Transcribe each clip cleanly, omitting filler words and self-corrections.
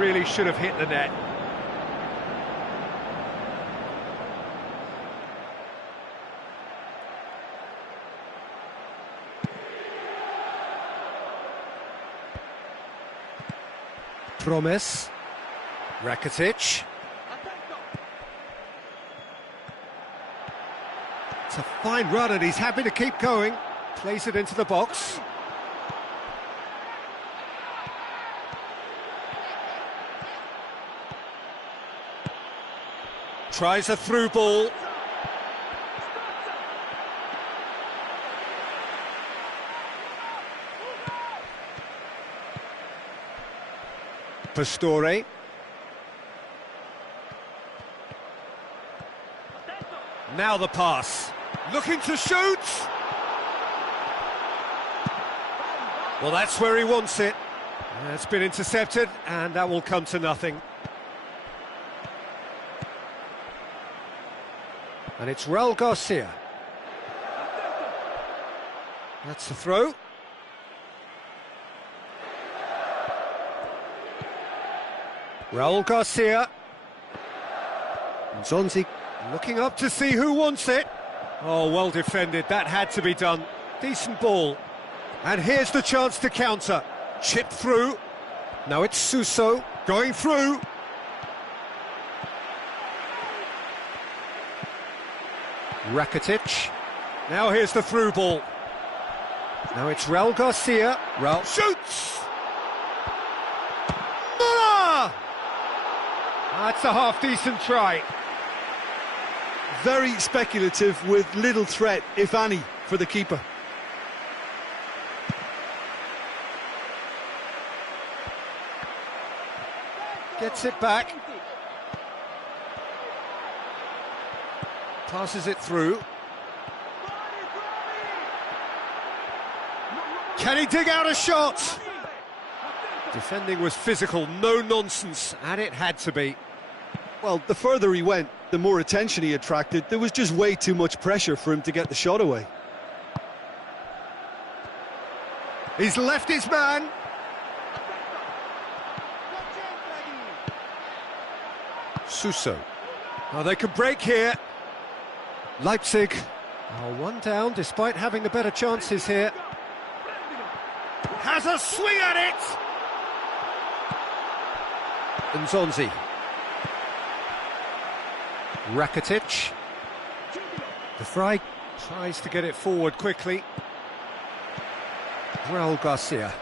really should have hit the net. Promes. Rakitic. It's a fine run and he's happy to keep going. Plays it into the box. Tries a through ball. Pastore. Now the pass. Looking to shoot. Well, that's where he wants it. It's been intercepted, and that will come to nothing. And it's Raul Garcia. That's the throw. Raul Garcia. Zonzi looking up to see who wants it. Oh, well defended, that had to be done. Decent ball. And here's the chance to counter. Chip through. Now it's Suso going through. Rakitic. Now here's the through ball. Now it's Raul Garcia. Raul shoots! Muller! That's a half-decent try. Very speculative with little threat, if any, for the keeper. Gets it back. Passes it through. Can he dig out a shot? Defending was physical, no nonsense, and it had to be. Well, the further he went, the more attention he attracted. There was just way too much pressure for him to get the shot away. He's left his man. Suso. Oh, they can break here. Leipzig. Oh, one down despite having the better chances here. Has a swing at it. Nzonzi. Rakitic. De Vrij tries to get it forward quickly. Raul Garcia.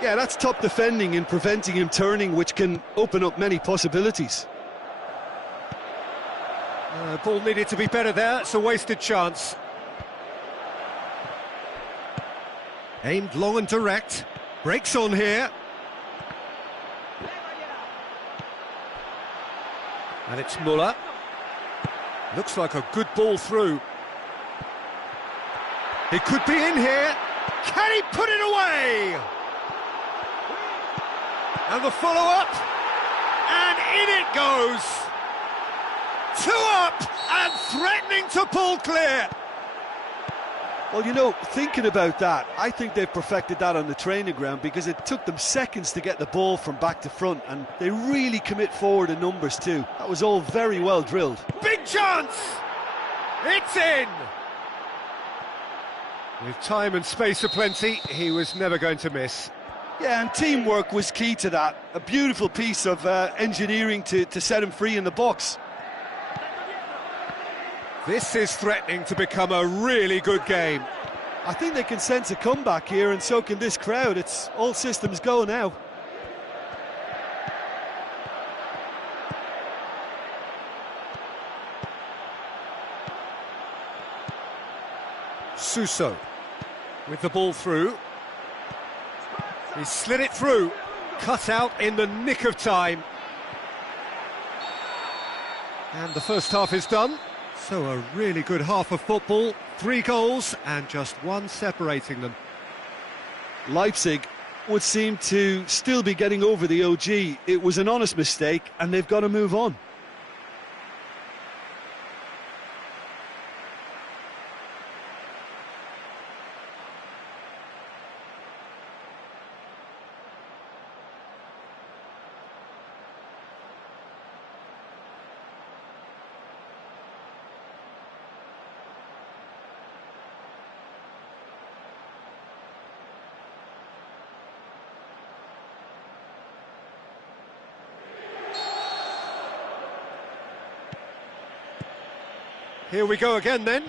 Yeah, that's top defending and preventing him turning, which can open up many possibilities. Ball needed to be better there, it's a wasted chance. Aimed long and direct, breaks on here. And it's Muller. Looks like a good ball through. He could be in here. Can he put it away? And the follow-up. And in it goes. 2 up and threatening to pull clear. Well, you know, thinking about that, I think they've perfected that on the training ground because it took them seconds to get the ball from back to front, and they really commit forward in numbers too. That was all very well drilled. Big chance! It's in! With time and space aplenty, he was never going to miss. Yeah, and teamwork was key to that. A beautiful piece of engineering to set him free in the box. This is threatening to become a really good game. I think they can sense a comeback here, and so can this crowd. It's all systems go now. Suso with the ball through. He slid it through, cut out in the nick of time. And the first half is done. So a really good half of football, 3 goals and just 1 separating them. Leipzig would seem to still be getting over the OG. It was an honest mistake and they've got to move on. Here we go again then.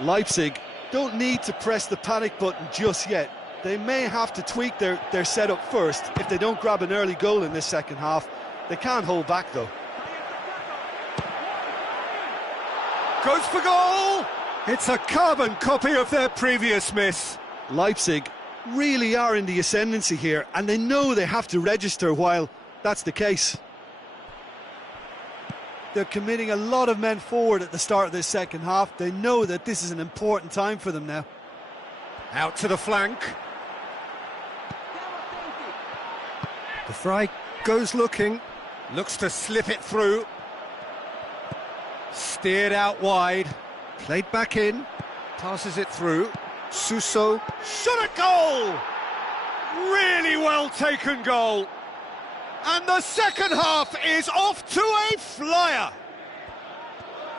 Leipzig don't need to press the panic button just yet. They may have to tweak their setup first if they don't grab an early goal in this second half. They can't hold back though. Goes for goal! It's a carbon copy of their previous miss. Leipzig really are in the ascendancy here, and they know they have to register while that's the case. They're committing a lot of men forward at the start of this second half. They know that this is an important time for them now. Out to the flank. De Vrij goes looking, looks to slip it through. Steered out wide, played back in, passes it through. Suso, shot at goal! Really well taken goal. And the second half is off to a flyer.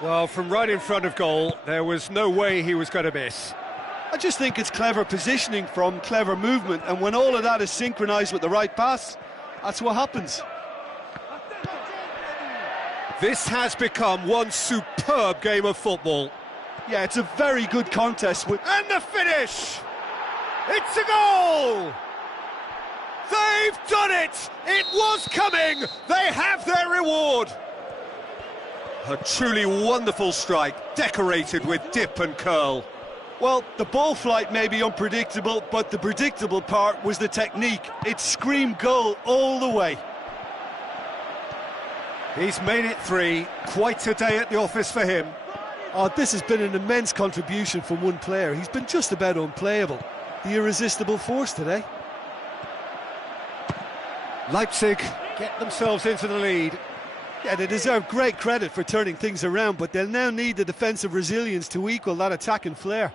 Well, from right in front of goal, there was no way he was going to miss. I just think it's clever positioning from clever movement, and when all of that is synchronised with the right pass, that's what happens. This has become one superb game of football. Yeah, it's a very good contest. And the finish! It's a goal! They've done it! It was coming! They have their reward! A truly wonderful strike, decorated with dip and curl. Well, the ball flight may be unpredictable, but the predictable part was the technique. It screamed goal all the way. He's made it 3. Quite a day at the office for him. Oh, this has been an immense contribution from one player. He's been just about unplayable. The irresistible force today. Leipzig get themselves into the lead. Yeah, they deserve great credit for turning things around, but they'll now need the defensive resilience to equal that attacking flair.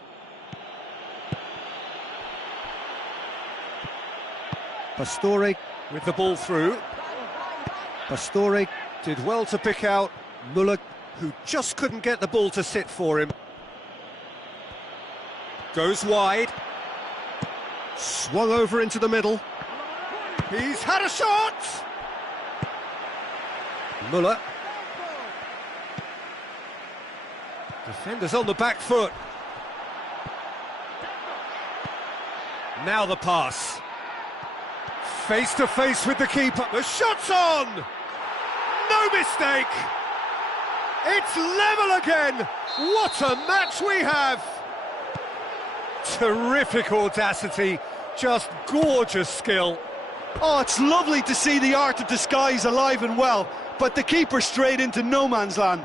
Pastore with the ball through. Pastore did well to pick out Muller, who just couldn't get the ball to sit for him. Goes wide. Swung over into the middle. He's had a shot! Muller. Defenders on the back foot. Now the pass. Face to face with the keeper. The shot's on! No mistake! It's level again! What a match we have! Terrific audacity, just gorgeous skill. Oh, it's lovely to see the art of disguise alive and well, but the keeper straight into no man's land.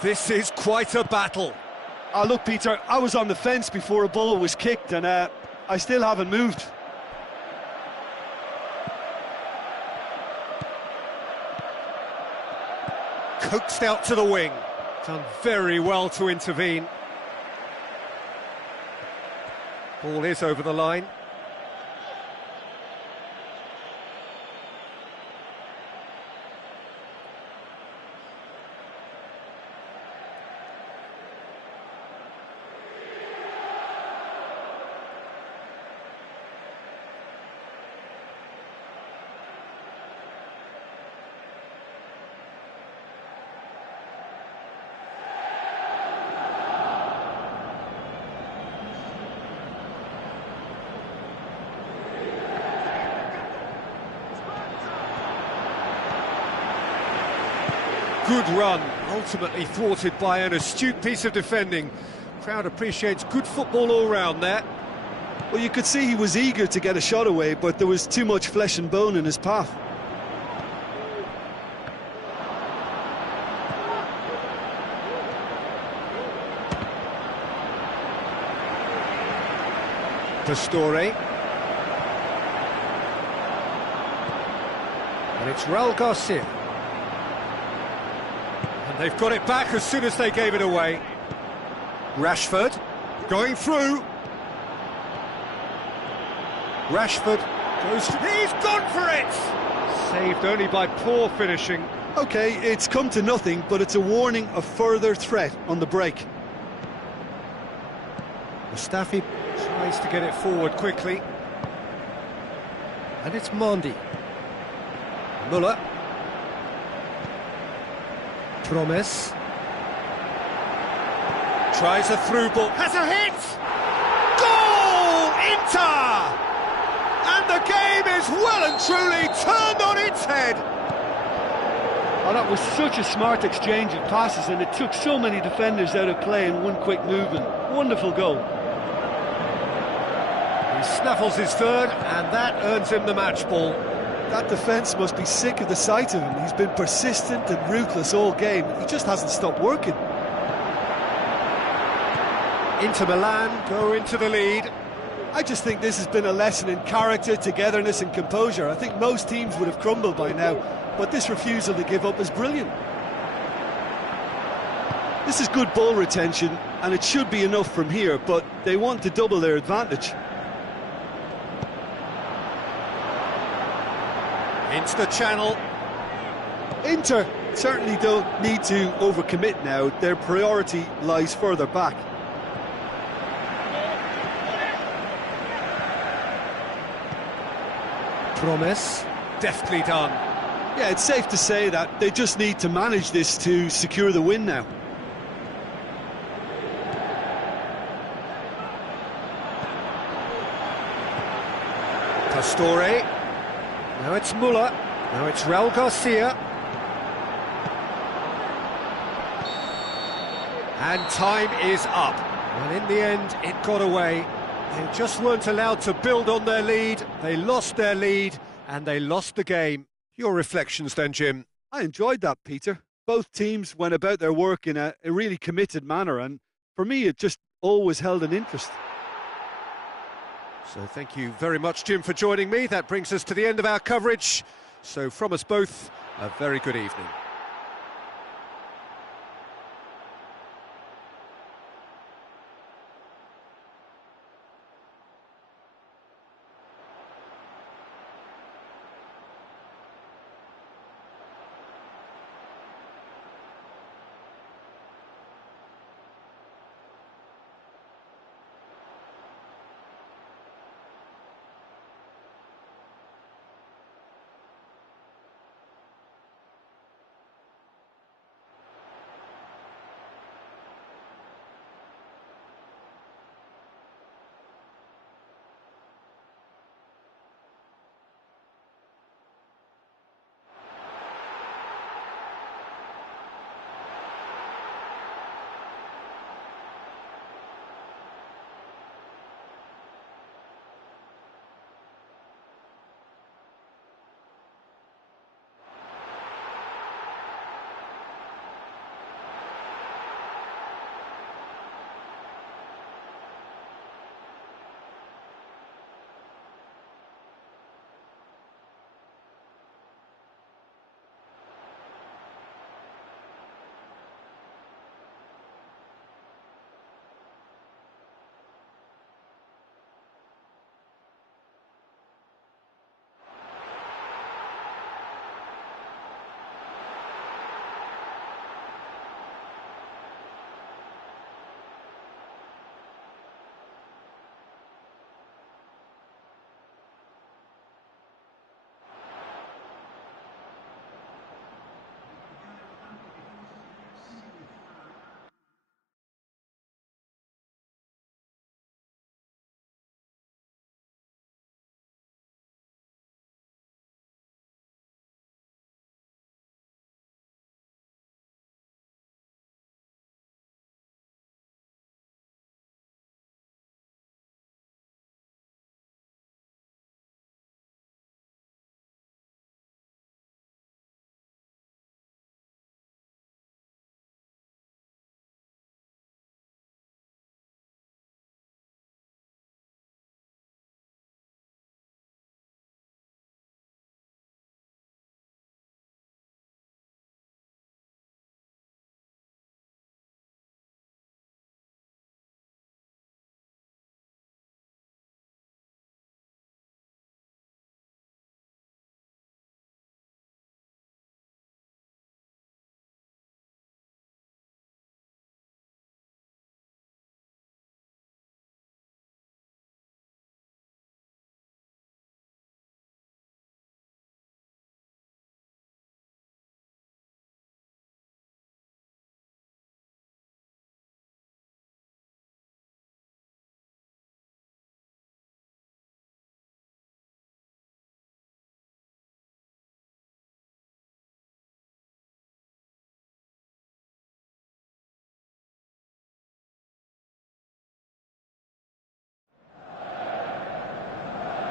This is quite a battle. Oh, look, Peter, I was on the fence before a ball was kicked, and I still haven't moved. Coaxed out to the wing. Done very well to intervene. Ball is over the line. Good run, ultimately thwarted by an astute piece of defending. Crowd appreciates good football all round there. Well, you could see he was eager to get a shot away, but there was too much flesh and bone in his path. Pastore. And it's Raul Garcia. And they've got it back as soon as they gave it away. Rashford going through. Rashford goes. He's gone for it! Saved only by poor finishing. OK, it's come to nothing, but it's a warning of further threat on the break. Mustafi tries to get it forward quickly. And it's Mondi. Muller. Promise. Tries a through ball. Has a hit! Goal! Inter! And the game is well and truly turned on its head. Oh, that was such a smart exchange of passes, and it took so many defenders out of play in one quick movement. Wonderful goal. He snaffles his third, and that earns him the match ball. That defence must be sick of the sight of him. He's been persistent and ruthless all game. He just hasn't stopped working. Inter Milan go into the lead. I just think this has been a lesson in character, togetherness and composure. I think most teams would have crumbled by now, but this refusal to give up is brilliant. This is good ball retention, and it should be enough from here, but they want to double their advantage. Into the channel. Inter certainly don't need to overcommit now. Their priority lies further back. Promise. Deftly done. Yeah, it's safe to say that they just need to manage this to secure the win now. Pastore. Now it's Muller. Now it's Raul Garcia. And time is up. And in the end, it got away. They just weren't allowed to build on their lead. They lost their lead, and they lost the game. Your reflections then, Jim? I enjoyed that, Peter. Both teams went about their work in a really committed manner, and for me, it just always held an interest. So thank you very much, Jim, for joining me. That brings us to the end of our coverage. So from us both, a very good evening.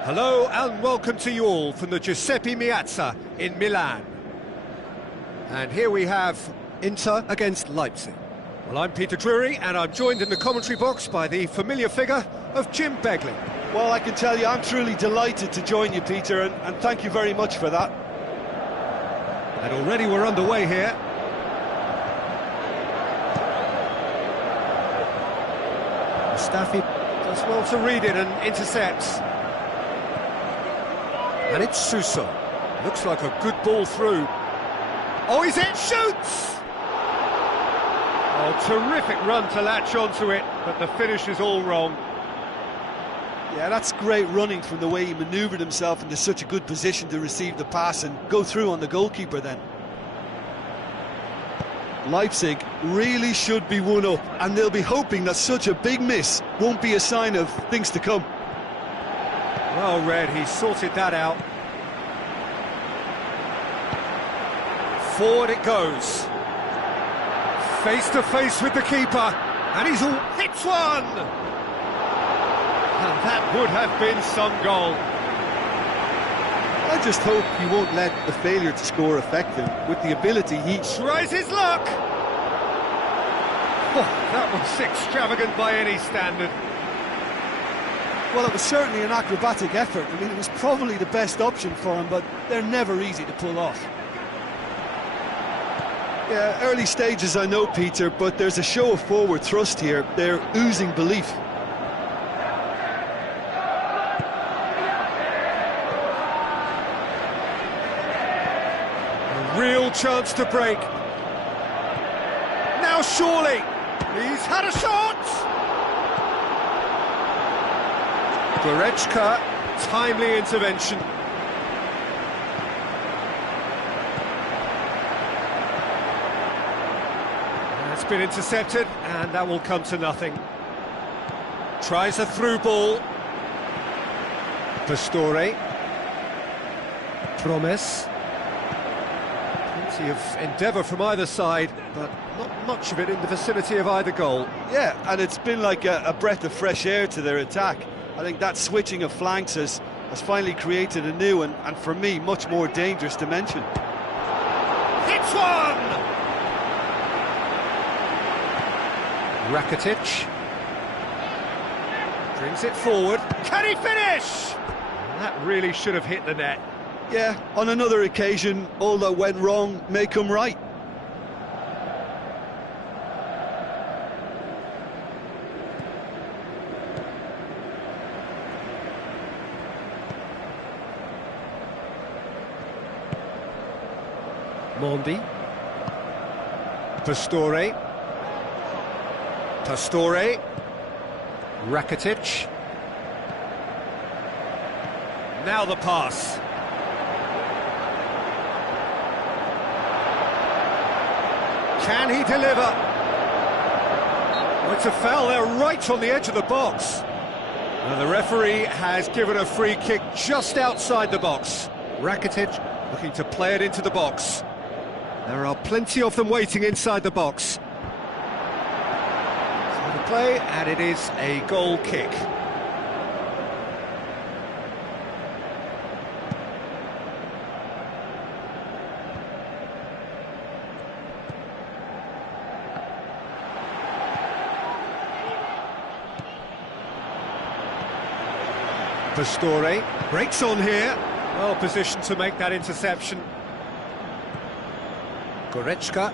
Hello and welcome to you all from the Giuseppe Meazza in Milan. And here we have Inter against Leipzig. Well, I'm Peter Drury and I'm joined in the commentary box by the familiar figure of Jim Begley. Well, I can tell you I'm truly delighted to join you, Peter, and thank you very much for that. And already we're underway here. Mustafi does well to read it and intercepts. And it's Suso. Looks like a good ball through. Oh, he's in, shoots! Oh, terrific run to latch onto it, but the finish is all wrong. Yeah, that's great running from the way he manoeuvred himself into such a good position to receive the pass and go through on the goalkeeper then. Leipzig really should be one up, and they'll be hoping that such a big miss won't be a sign of things to come. Well read, he sorted that out. Forward it goes. Face to face with the keeper, and he's all hits one! And that would have been some goal. I just hope he won't let the failure to score affect him. With the ability he tries his luck. Oh, that was extravagant by any standard. Well, it was certainly an acrobatic effort. I mean, it was probably the best option for him, but they're never easy to pull off. Yeah, early stages I know, Peter, but there's a show of forward thrust here. They're oozing belief. Real chance to break. Now surely, he's had a shot! Goretzka, timely intervention. That's been intercepted, and that will come to nothing. Tries a through ball. Pastore. Promes. Plenty of endeavour from either side, but not much of it in the vicinity of either goal. Yeah, and it's been like a breath of fresh air to their attack. I think that switching of flanks has finally created a new and for me, much more dangerous dimension. Hits one! Rakitic. Brings it forward. Can he finish? That really should have hit the net. Yeah, on another occasion, all that went wrong may come right. Mondi. Pastore. Pastore. Rakitic. Now the pass. Can he deliver? Oh, it's a foul there right on the edge of the box. Now the referee has given a free kick just outside the box. Rakitic looking to play it into the box. There are plenty of them waiting inside the box. So the play, and it is a goal kick. Pastore breaks on here. Well positioned to make that interception. Goretzka.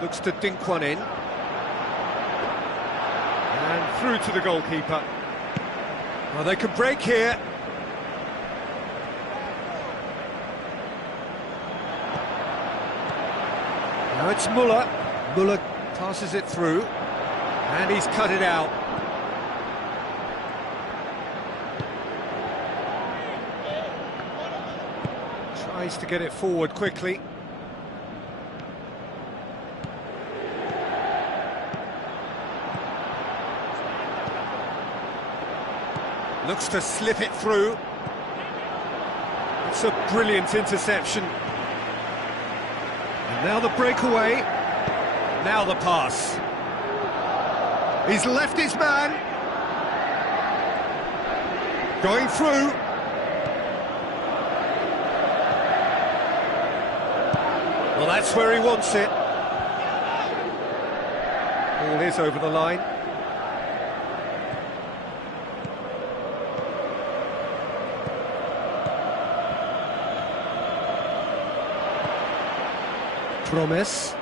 Looks to dink one in. And through to the goalkeeper. Well, they can break here. Now it's Muller. Muller passes it through. And he's cut it out. Tries to get it forward quickly. Looks to slip it through. It's a brilliant interception. And Now the breakaway. Now the pass. He's left his man. Going through. Well, that's where he wants it. Ball is over the line. Promise.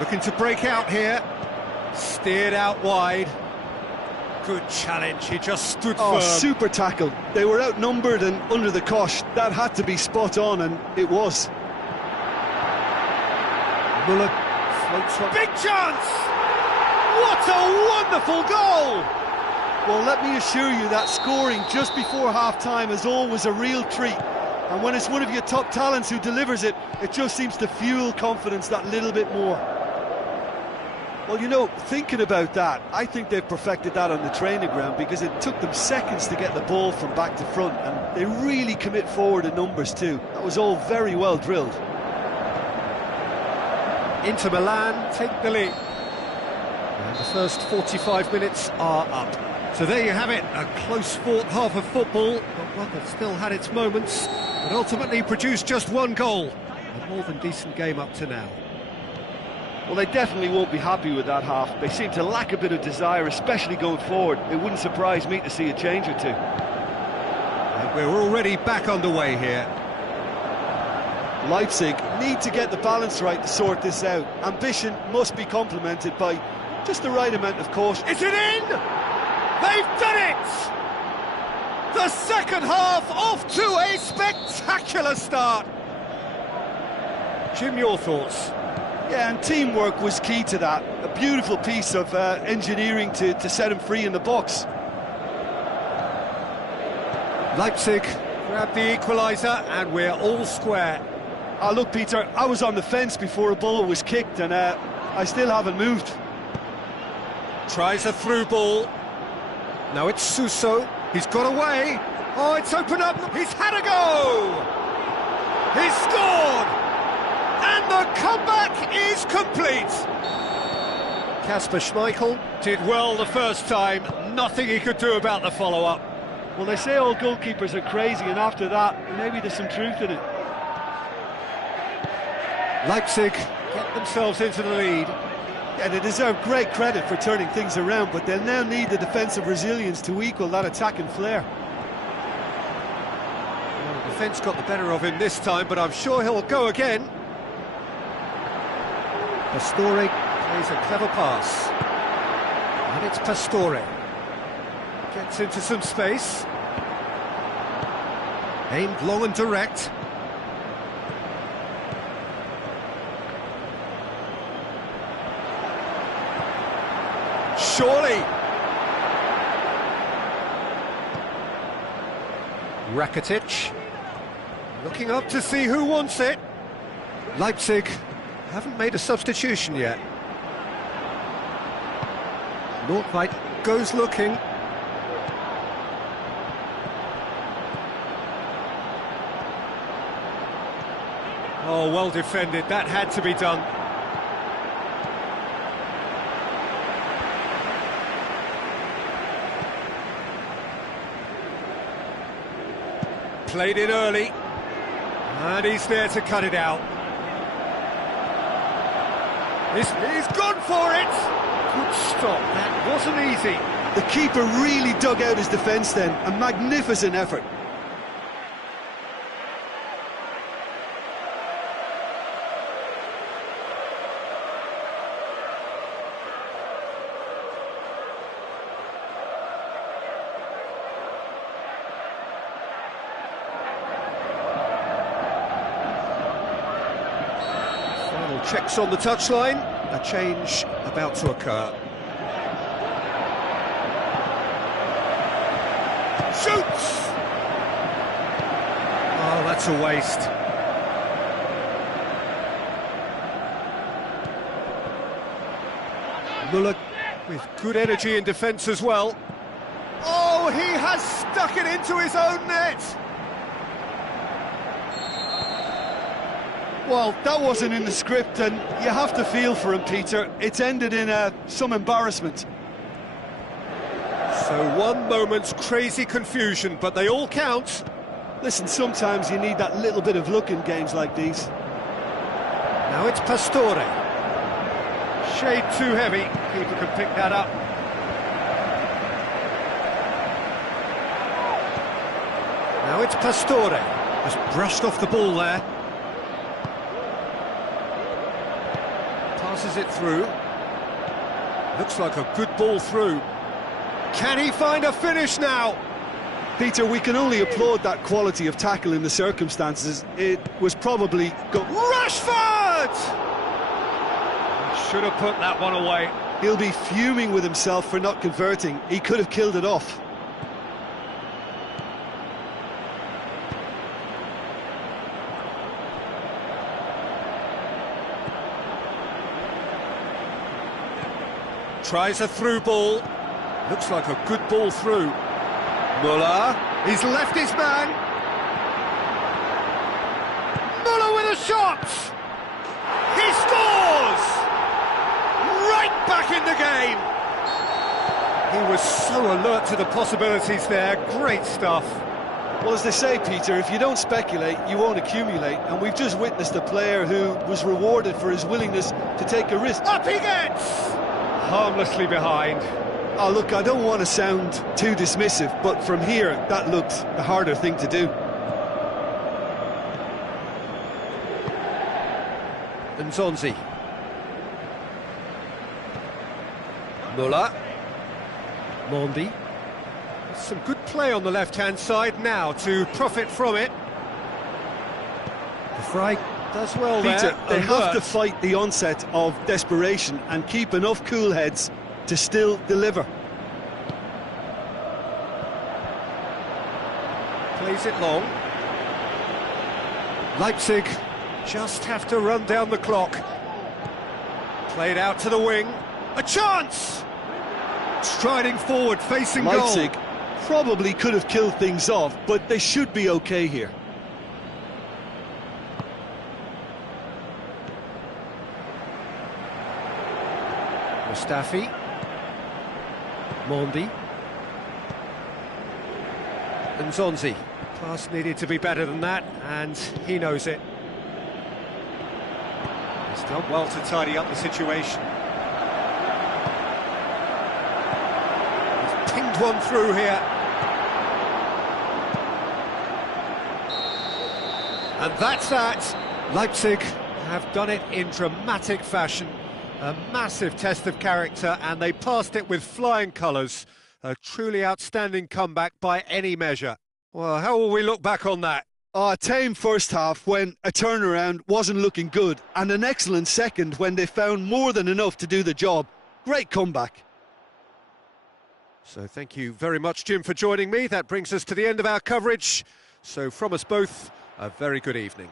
Looking to break out here. Steered out wide. Good challenge, he just stood firm. Super tackle. They were outnumbered and under the cosh. That had to be spot on, and it was. Muller floats one. Big chance! What a wonderful goal! Well, let me assure you that scoring just before half-time is always a real treat. And when it's one of your top talents who delivers it, it just seems to fuel confidence that little bit more. Well, you know, thinking about that, I think they've perfected that on the training ground because it took them seconds to get the ball from back to front, and they really commit forward in numbers too. That was all very well drilled. Inter Milan take the lead. And the first 45 minutes are up. So there you have it, a close-fought half of football, but one that still had its moments, but ultimately produced just one goal. A more than decent game up to now. Well, they definitely won't be happy with that half. They seem to lack a bit of desire, especially going forward. It wouldn't surprise me to see a change or two. And we're already back underway here. Leipzig need to get the balance right to sort this out. Ambition must be complemented by just the right amount of caution. Is it in? They've done it! The second half off to a spectacular start. Jim, your thoughts? Yeah, and teamwork was key to that. A beautiful piece of engineering to set him free in the box. Leipzig grab the equaliser and we're all square. Look, Peter, I was on the fence before a ball was kicked and I still haven't moved. Tries a through ball. Now it's Suso. He's got away. Oh, it's opened up. He's had a go. He's scored. And the comeback is complete. Kasper Schmeichel did well the first time. Nothing he could do about the follow-up. Well, they say all goalkeepers are crazy, and after that, maybe there's some truth in it. Leipzig get themselves into the lead. Yeah, they deserve great credit for turning things around, but they'll now need the defensive resilience to equal that attacking flair. Well, the defence got the better of him this time, but I'm sure he'll go again. Pastore plays a clever pass. And it's Pastore. Gets into some space. Aimed long and direct. Surely. Rakitic. Looking up to see who wants it. Leipzig haven't made a substitution yet. Nordweit goes looking. Oh, well defended. That had to be done. Played it early. And he's there to cut it out. He's gone for it! Good stop, that wasn't easy. The keeper really dug out his defence then, a magnificent effort. Checks on the touchline, a change about to occur. Shoots! Oh, that's a waste. Muller with good energy in defence as well. Oh, he has stuck it into his own net! Well, that wasn't in the script, and you have to feel for him, Peter. It's ended in some embarrassment. So one moment's crazy confusion, but they all count. Listen, sometimes you need that little bit of luck in games like these. Now it's Pastore. Shade too heavy. Keeper can pick that up. Now it's Pastore. Just brushed off the ball there. Passes it through. Looks like a good ball through. Can he find a finish now? Peter, we can only applaud that quality of tackle in the circumstances. It was probably... Rashford! He should have put that one away. He'll be fuming with himself for not converting. He could have killed it off. Tries a through ball. Looks like a good ball through. Muller, he's left his man. Muller with a shot! He scores! Right back in the game! He was so alert to the possibilities there, great stuff. Well, as they say, Peter, if you don't speculate, you won't accumulate, and we've just witnessed a player who was rewarded for his willingness to take a risk. Up he gets! Harmlessly behind. Oh, look, I don't want to sound too dismissive, but from here, that looked the harder thing to do. Nzonzi. Muller. Mondi. Some good play on the left-hand side now to profit from it. The Fry does well Peter, there. they have to fight the onset of desperation and keep enough cool heads to still deliver. Plays it long. Leipzig just have to run down the clock. Played out to the wing. A chance! Striding forward, facing Leipzig goal. probably could have killed things off, but they should be okay here. Mustafi. Mondi. Nzonzi. Pass needed to be better than that, and he knows it. He's done well to tidy up the situation. He's pinged one through here. And that's that. Leipzig have done it in dramatic fashion. A massive test of character, and they passed it with flying colours. A truly outstanding comeback by any measure. Well, how will we look back on that? A tame first half when a turnaround wasn't looking good, and an excellent second when they found more than enough to do the job. Great comeback. So thank you very much, Jim, for joining me. That brings us to the end of our coverage. So from us both, a very good evening.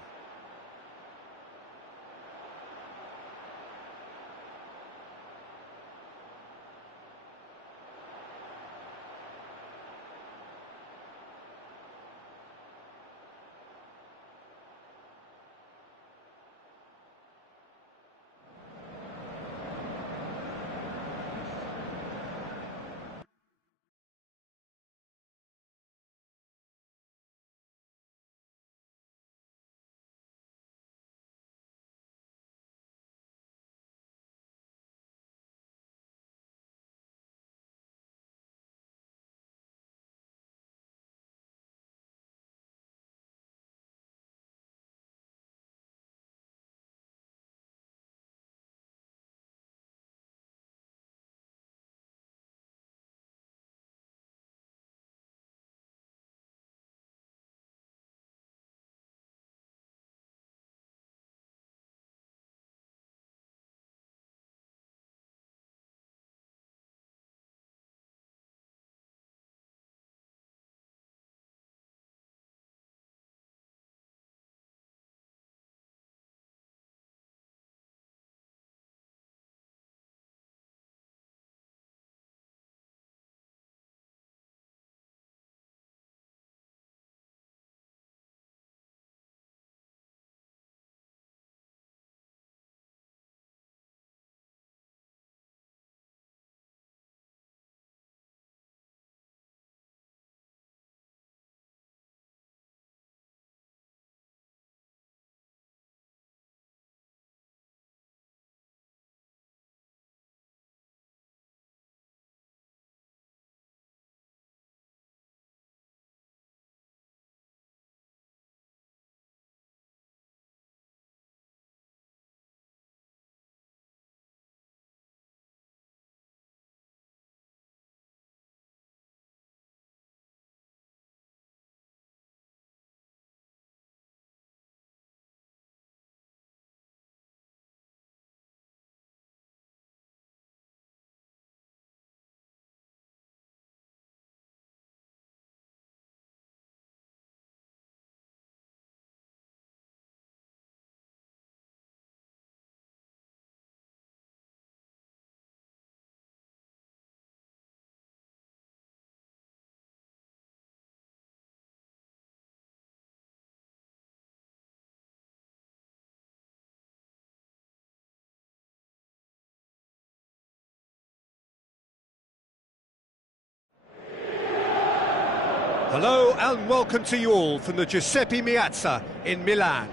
Hello and welcome to you all from the Giuseppe Meazza in Milan.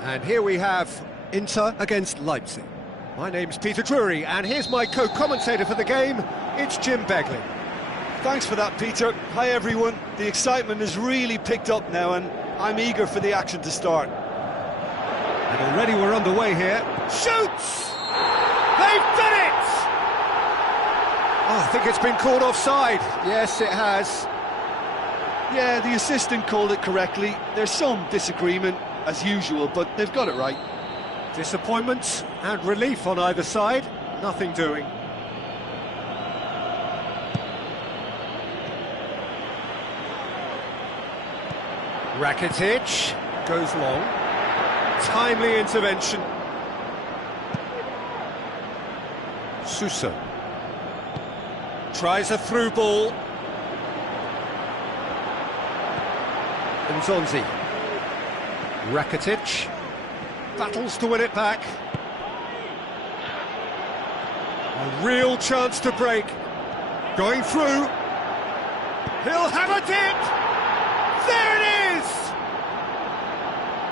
And here we have Inter against Leipzig. My name's Peter Drury, and here's my co-commentator for the game, it's Jim Begley. Thanks for that, Peter. Hi everyone. The excitement has really picked up now and I'm eager for the action to start. And already we're underway here. Shoots! They've done it! Oh, I think it's been called offside. Yes, it has. Yeah, the assistant called it correctly. There's some disagreement, as usual, but they've got it right. Disappointment and relief on either side. Nothing doing. Rakitic goes long. Timely intervention. Suso tries a through ball. Nzonzi. Rakitic battles to win it back. A real chance to break. Going through. He'll have a dip. There it is!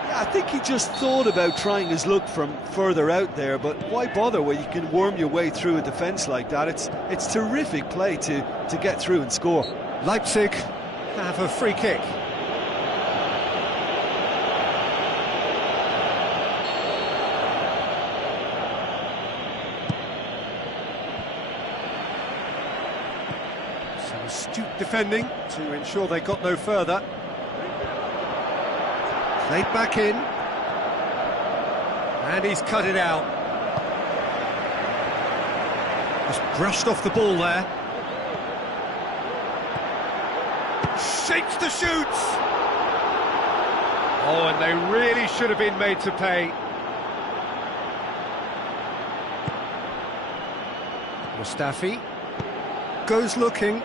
Yeah, I think he just thought about trying his luck from further out there, but why bother when you can worm your way through a defence like that? It's terrific play to get through and score. Leipzig have a free kick. Some astute defending to ensure they got no further. Played back in. And he's cut it out. Just brushed off the ball there. Shakes the shoots! Oh, and they really should have been made to pay. Mustafi goes looking.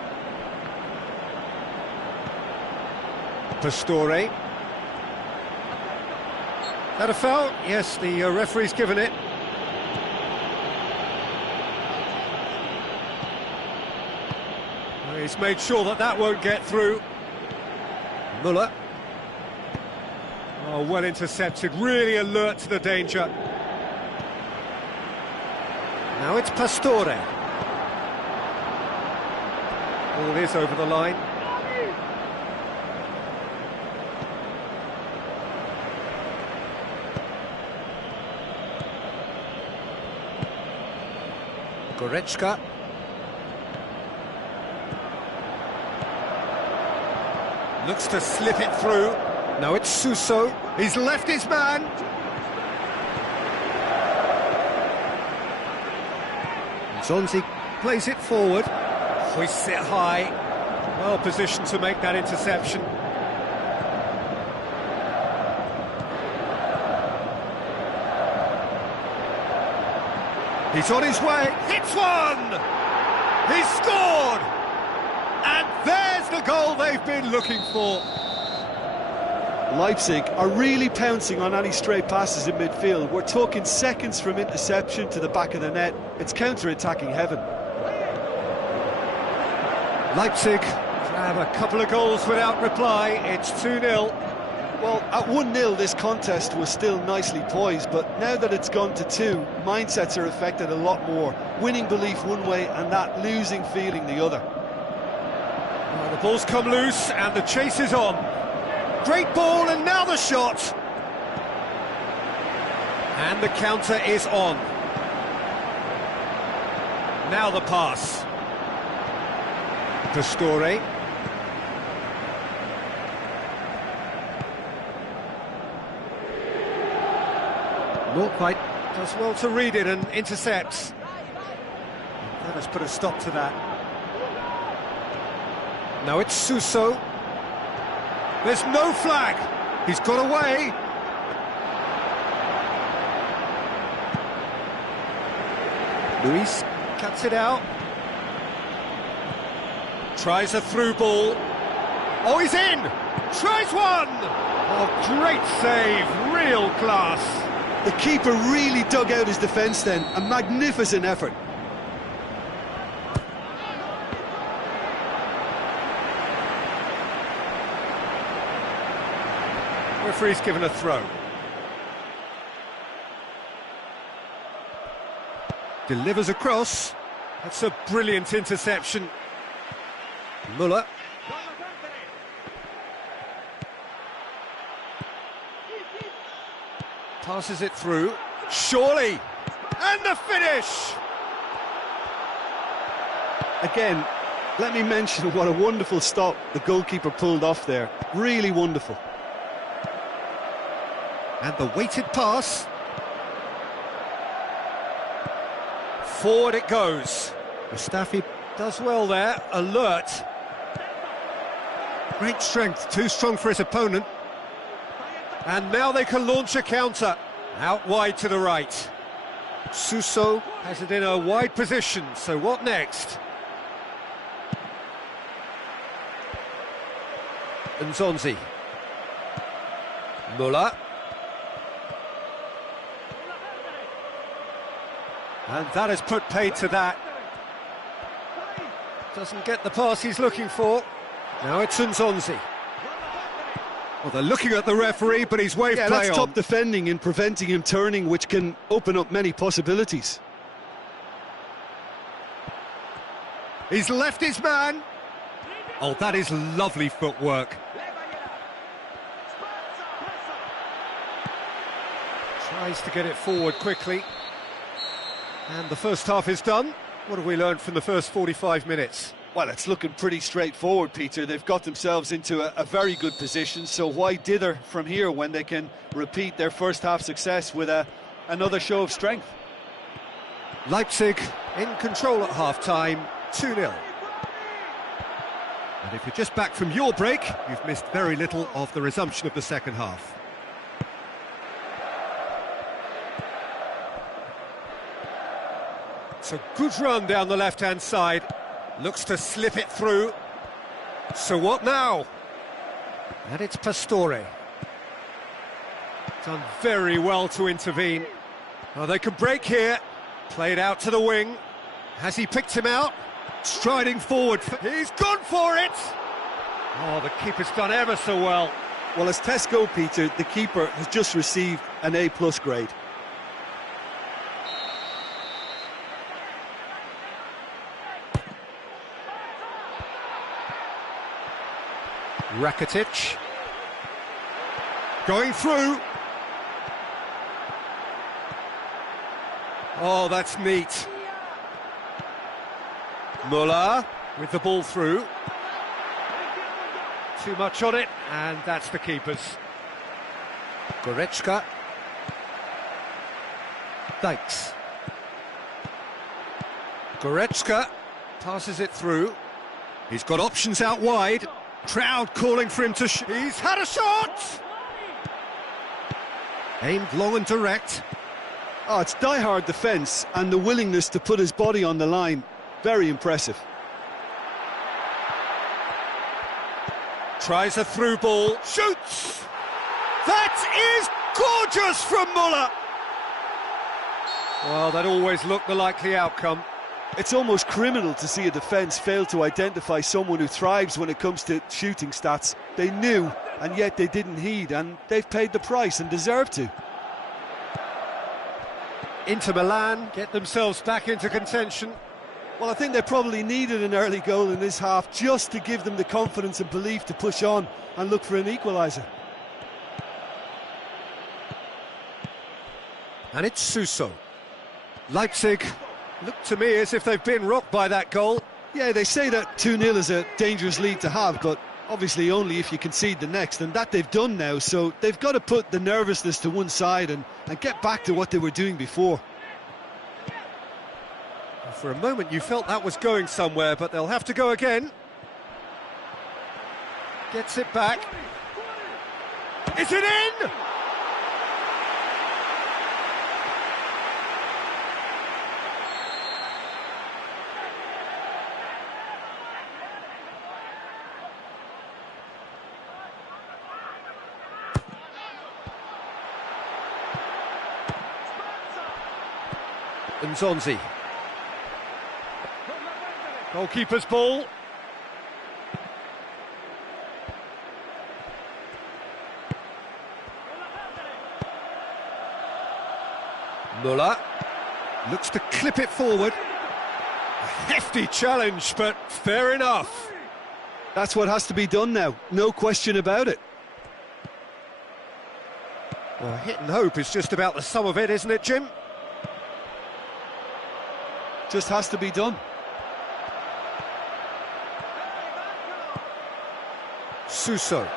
Pastore. That a foul? Yes, the referee's given it. Well, he's made sure that won't get through. Muller. Oh, well intercepted, really alert to the danger. Now it's Pastore. Ball is over the line. Goretzka. Looks to slip it through. Now it's Suso. He's left his man. Zonzi plays it forward. Hoists it high. Well positioned to make that interception. He's on his way, hits one! He's scored! And there's the goal they've been looking for. Leipzig are really pouncing on any stray passes in midfield. We're talking seconds from interception to the back of the net. It's counter-attacking heaven. Leipzig grab a couple of goals without reply. It's 2-0. Well, at 1-0 this contest was still nicely poised, but now that it's gone to 2, mindsets are affected a lot more. Winning belief one way and that losing feeling the other. Well, the ball's come loose and the chase is on. Great ball and now the shot. And the counter is on. Now the pass. Pastore. Not quite does well to read it and intercepts. That has put a stop to that. Now it's Suso. There's no flag. He's got away. Luis cuts it out. Tries a through ball. Oh, he's in! Tries one! Oh, great save, real class. The keeper really dug out his defence then, a magnificent effort. referee's given a throw. Delivers across. That's a brilliant interception. Muller. Passes it through. Surely! And the finish! Again, let me mention what a wonderful stop the goalkeeper pulled off there. Really wonderful. And the weighted pass. Forward it goes. Mustafi does well there, alert. Great strength, too strong for his opponent. And now they can launch a counter. Out wide to the right. Suso has it in a wide position, so what next? Nzonzi. Muller. And that has put paid to that. Doesn't get the pass he's looking for. Now it's Nzonzi. Well, they're looking at the referee, but he's waved play that's on. top defending and preventing him turning, which can open up many possibilities. He's left his man. Oh, that is lovely footwork. Tries to get it forward quickly. And the first half is done. What have we learned from the first 45 minutes? Well, it's looking pretty straightforward, Peter. They've got themselves into a very good position, so why dither from here when they can repeat their first half success with another show of strength? Leipzig in control at half-time, 2-0. And if you're just back from your break, you've missed very little of the resumption of the second half. It's a good run down the left-hand side. Looks to slip it through. So what now? And it's Pastore. Done very well to intervene. Oh, they can break here. Played out to the wing. Has he picked him out? Striding forward. He's gone for it! Oh, the keeper's done ever so well. Well, as tests go, Peter, the keeper has just received an A+ grade. Rakitic. Going through. Oh, that's neat. Muller with the ball through. Too much on it, and that's the keeper's. Goretzka. Dykes. Goretzka passes it through. He's got options out wide. Crowd calling for him to he's had a shot! Aimed long and direct. Oh, it's die-hard defence and the willingness to put his body on the line. Very impressive. Tries a through ball. Shoots! That is gorgeous from Muller! Well, that always looked the likely outcome. It's almost criminal to see a defence fail to identify someone who thrives when it comes to shooting stats. They knew, and yet they didn't heed, and they've paid the price and deserve to. Inter Milan get themselves back into contention. Well, I think they probably needed an early goal in this half just to give them the confidence and belief to push on and look for an equaliser. And it's Suso. Leipzig look to me as if they've been rocked by that goal. Yeah, they say that 2-0 is a dangerous lead to have, but obviously only if you concede the next, and that they've done now, so they've got to put the nervousness to one side and get back to what they were doing before. For a moment you felt that was going somewhere, but they'll have to go again. Gets it back. Is it in? Nzonzi. Goalkeeper's ball. Muller looks to clip it forward. A hefty challenge, but fair enough. That's what has to be done now, no question about it. Well, hit and hope is just about the sum of it, isn't it, Jim? Just has to be done. Suso.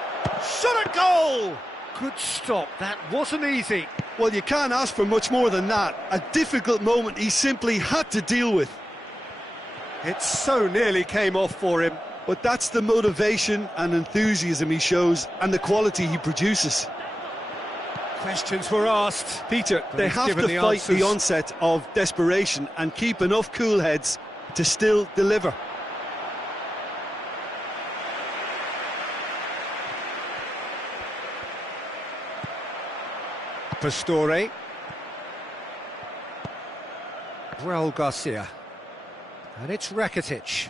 Shot at goal! Good stop, that wasn't easy. Well, you can't ask for much more than that. A difficult moment he simply had to deal with. It so nearly came off for him. But that's the motivation and enthusiasm he shows and the quality he produces. Questions were asked. Peter, they have to fight the onset of desperation and keep enough cool heads to still deliver. Pastore. Raul Garcia. And it's Rakitic.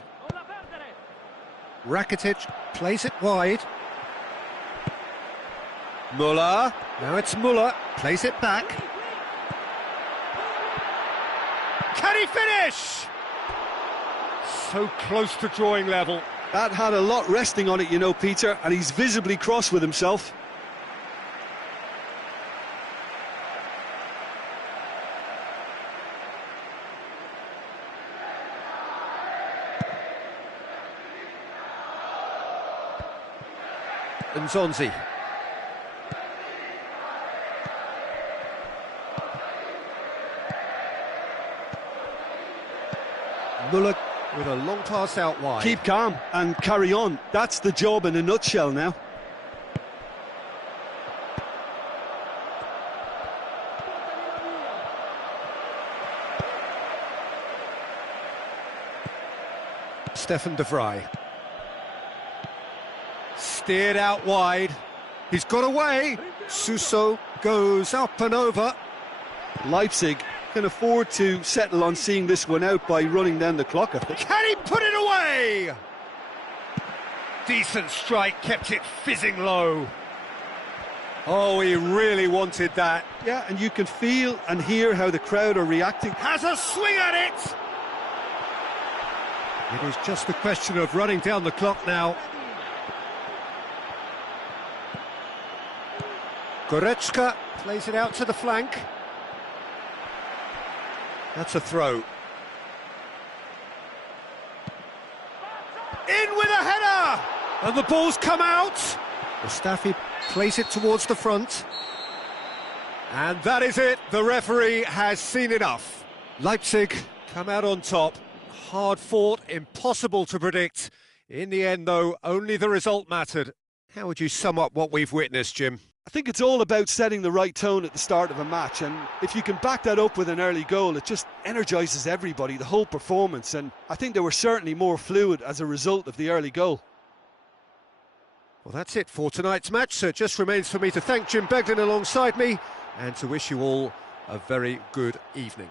Rakitic plays it wide. Muller. Now it's Muller. Plays it back. Can he finish? So close to drawing level. That had a lot resting on it, you know, Peter, and he's visibly cross with himself. Nzonzi. Muller with a long pass out wide. Keep calm and carry on. That's the job in a nutshell now. Stefan de Vrij. Steered out wide. He's got away. Suso goes up and over. Leipzig can afford to settle on seeing this one out by running down the clock, I think. Can he put it away? Decent strike, kept it fizzing low. Oh, he really wanted that. Yeah, and you can feel and hear how the crowd are reacting. Has a swing at it! It is just a question of running down the clock now. Goretzka plays it out to the flank. That's a throw. In with a header! And the ball's come out. Mustafi plays it towards the front. And that is it. The referee has seen enough. Leipzig come out on top. Hard fought, impossible to predict. In the end, though, only the result mattered. How would you sum up what we've witnessed, Jim? I think it's all about setting the right tone at the start of a match, and if you can back that up with an early goal, it just energises everybody, the whole performance, and I think they were certainly more fluid as a result of the early goal. Well, that's it for tonight's match, so it just remains for me to thank Jim Beglin alongside me and to wish you all a very good evening.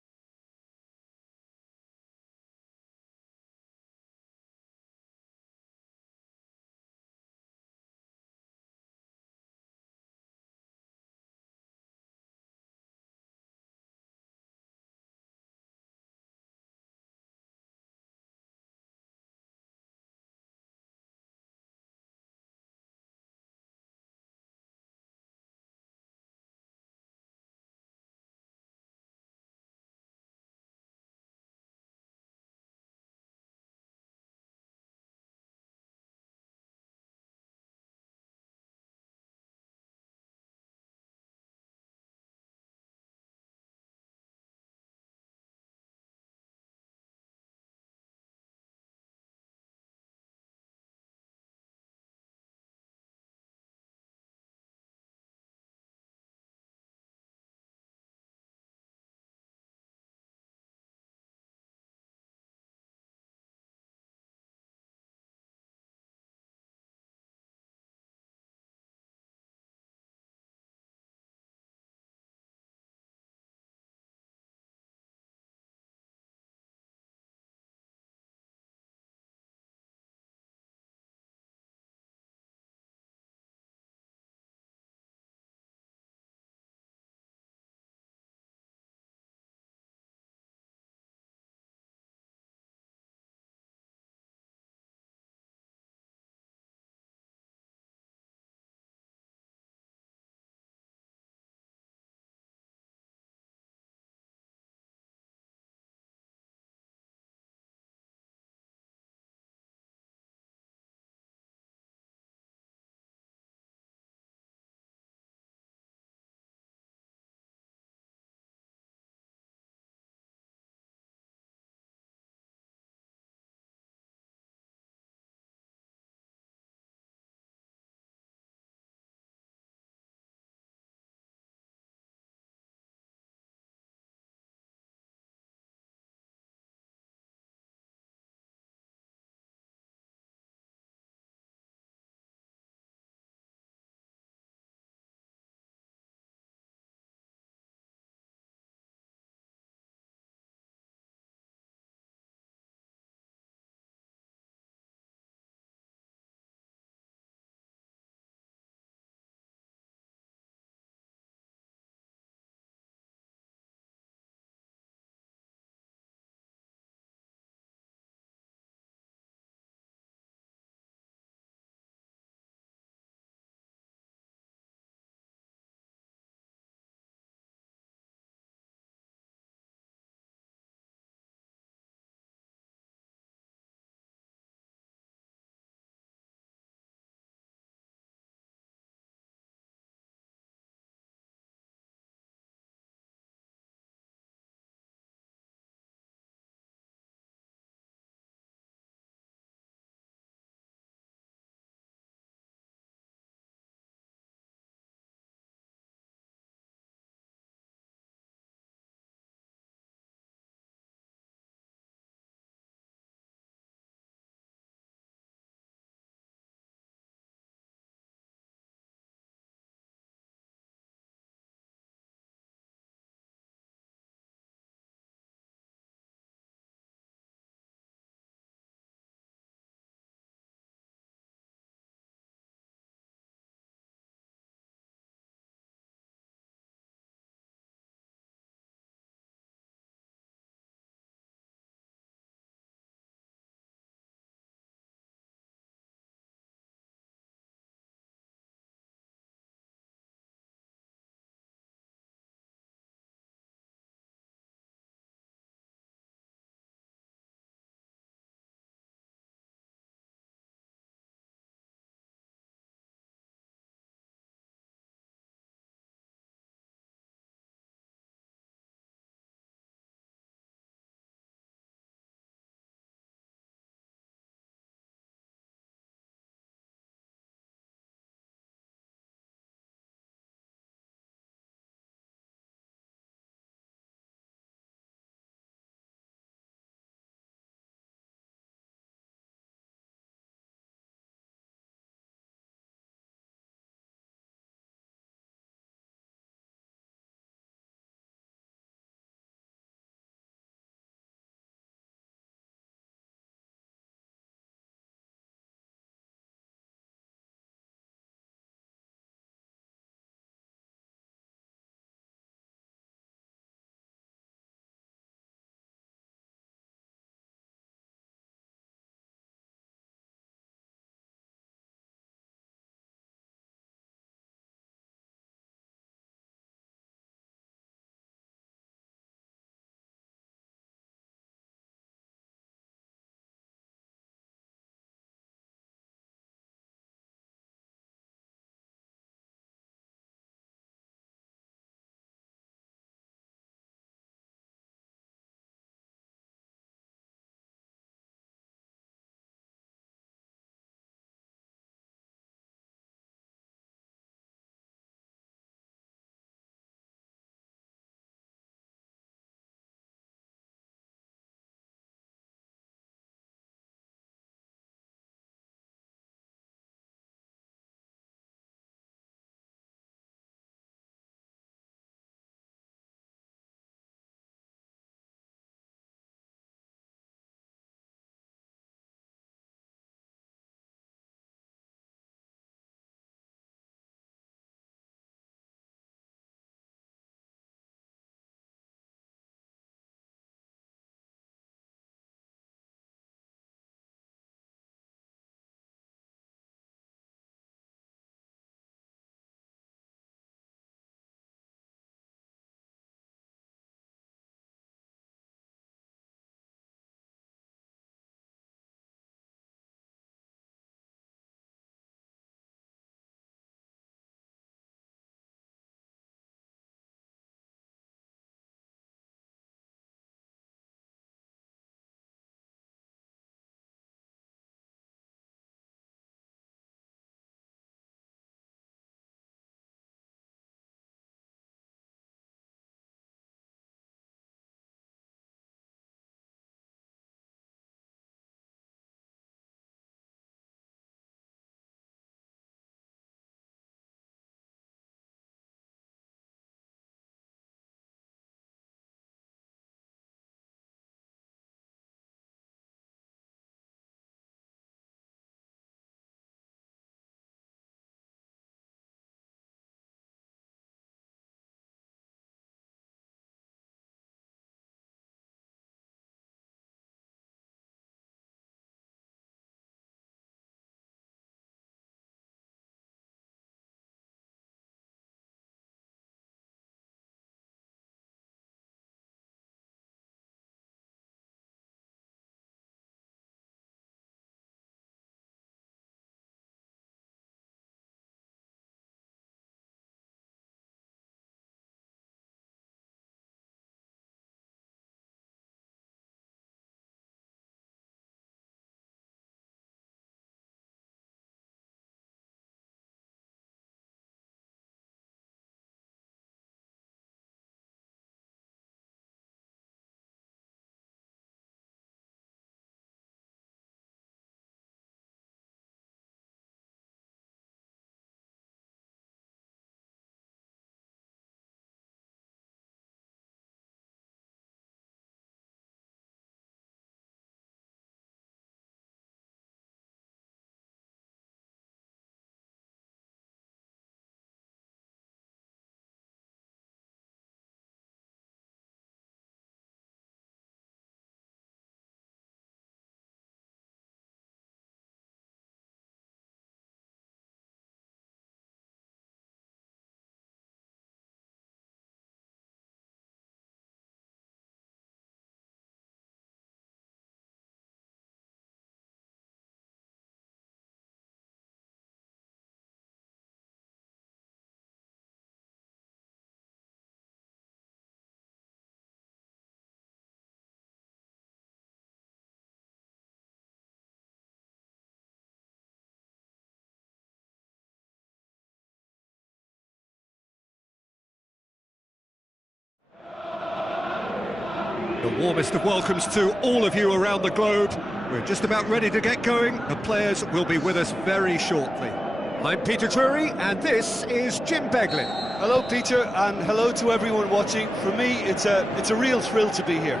warmest of welcomes to all of you around the globe. We're just about ready to get going. The players will be with us very shortly. I'm Peter Drury, and this is Jim Beglin. Hello, Peter, and hello to everyone watching. For me, it's a real thrill to be here.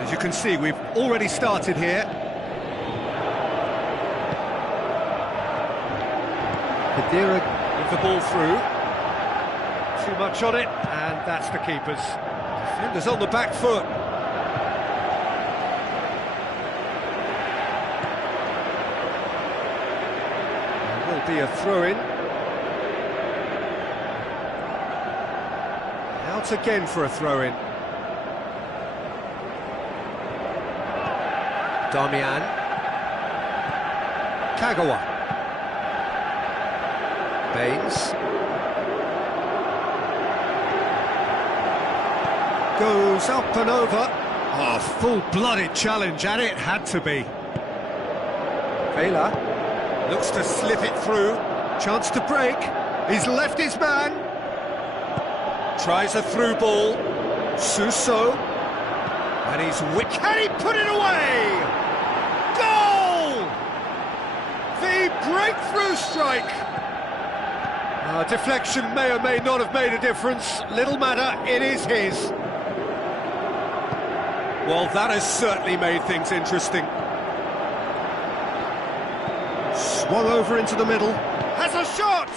As you can see, we've already started here. Kadira with the ball through. Too much on it, and that's the keeper's. Defenders on the back foot. There will be a throw-in. Out again for a throw-in. Damian. Kagawa. Baines. Goes up and over. Oh, full-blooded challenge, and it had to be. Vela looks to slip it through. Chance to break. He's left his man. Tries a through ball. Suso. And he's can he put it away? Goal! The breakthrough strike. Deflection may or may not have made a difference. Little matter, it is his. Well, that has certainly made things interesting. Swung over into the middle. Has a shot!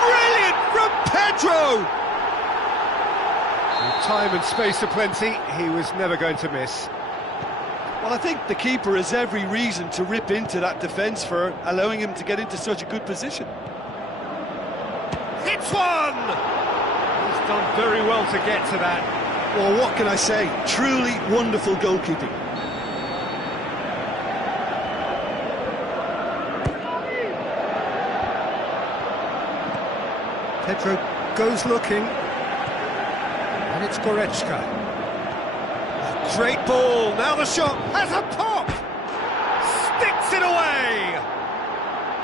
Brilliant from Pedro! With time and space aplenty, he was never going to miss. Well, I think the keeper has every reason to rip into that defence for allowing him to get into such a good position. Hits one! He's done very well to get to that. Well, what can I say? Truly wonderful goalkeeping. Pedro goes looking. And it's Goretzka. A great ball. Now the shot has a pop. Sticks it away.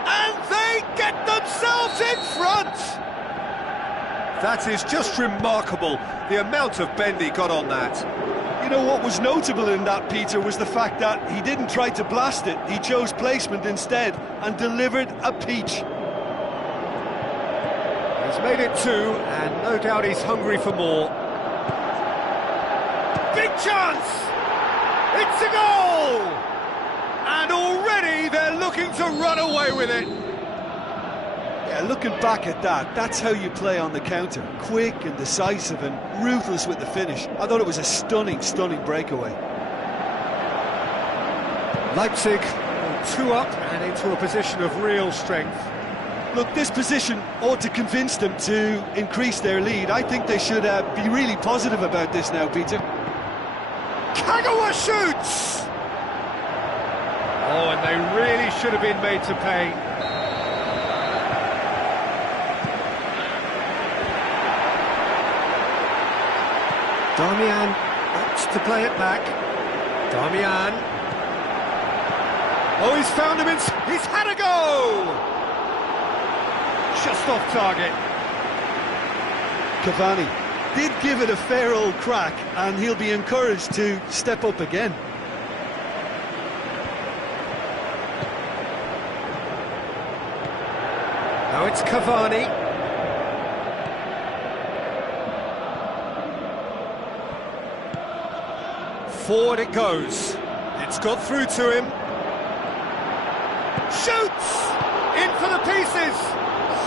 And they get themselves in front. That is just remarkable, the amount of bend he got on that. You know what was notable in that, Peter, was the fact that he didn't try to blast it. He chose placement instead and delivered a peach. He's made it two, and no doubt he's hungry for more. Big chance! It's a goal! And already they're looking to run away with it. Yeah, looking back at that, that's how you play on the counter. Quick and decisive and ruthless with the finish. I thought it was a stunning, stunning breakaway. Leipzig two up and into a position of real strength. Look, this position ought to convince them to increase their lead. I think they should be really positive about this now, Peter. Kagawa shoots! Oh, and they really should have been made to pay. Damian opts to play it back. Damian. Oh, he's found him he's had a go! Just off target. Cavani did give it a fair old crack, and he'll be encouraged to step up again. Now it's Cavani. Forward it goes. It's got through to him. Shoots! In for the pieces!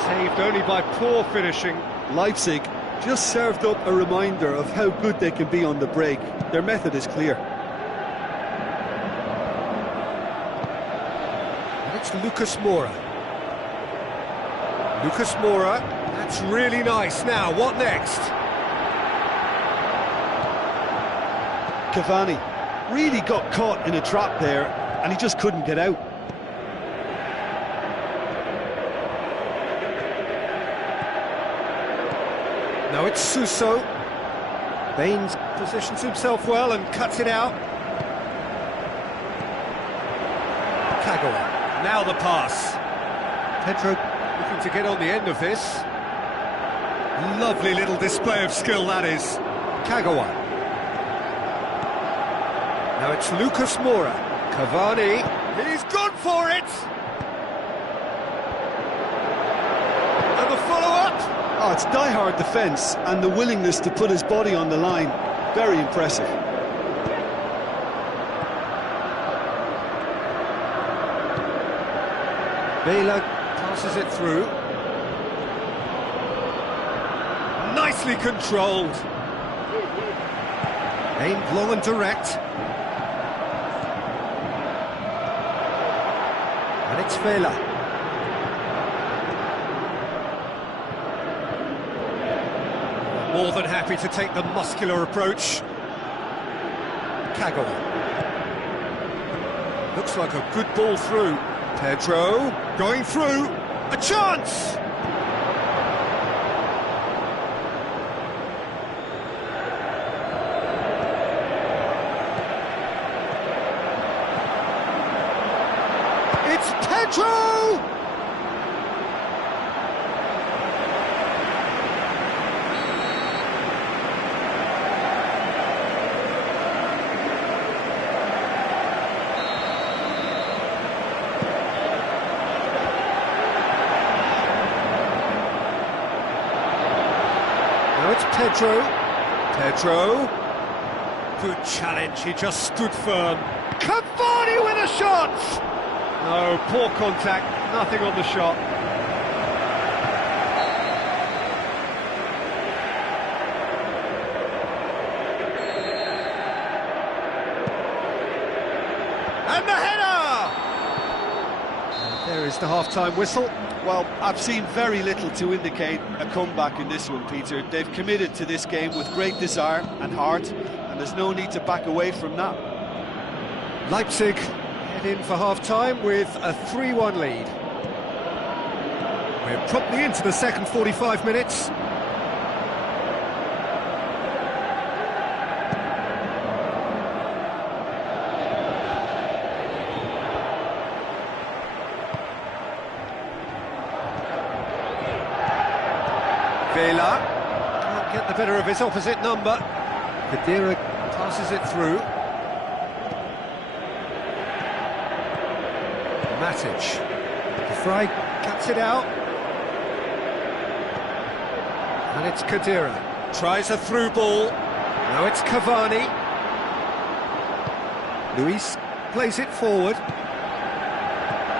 Saved only by poor finishing. Leipzig just served up a reminder of how good they can be on the break. Their method is clear. And it's Lucas Moura. Lucas Moura, that's really nice. Now, what next? Cavani really got caught in a trap there, and he just couldn't get out. Now it's Suso. Baines positions himself well and cuts it out. Kagawa. Now the pass. Pedro looking to get on the end of this. Lovely little display of skill, that is. Kagawa. Now it's Lucas Moura. Cavani. He's gone for it! And the follow-up! Oh, it's die-hard defence and the willingness to put his body on the line. Very impressive. Vela passes it through. Nicely controlled. Aimed long and direct. And it's Vela. More than happy to take the muscular approach. Kagawa. Looks like a good ball through. Pedro going through. A chance! It's Pedro! Now it's Pedro. Pedro. Good challenge, he just stood firm. Cavani with a shot! No, poor contact, nothing on the shot. And the header! There is the half-time whistle. Well, I've seen very little to indicate a comeback in this one, Peter. They've committed to this game with great desire and heart, and there's no need to back away from that. Leipzig head in for half-time with a 3-1 lead. We're promptly into the second 45 minutes. Vela can't get the better of his opposite number. Kadira passes it through. Matic. De Vrij cuts it out. And it's Kadira. Tries a through ball. Now it's Cavani. Luis plays it forward.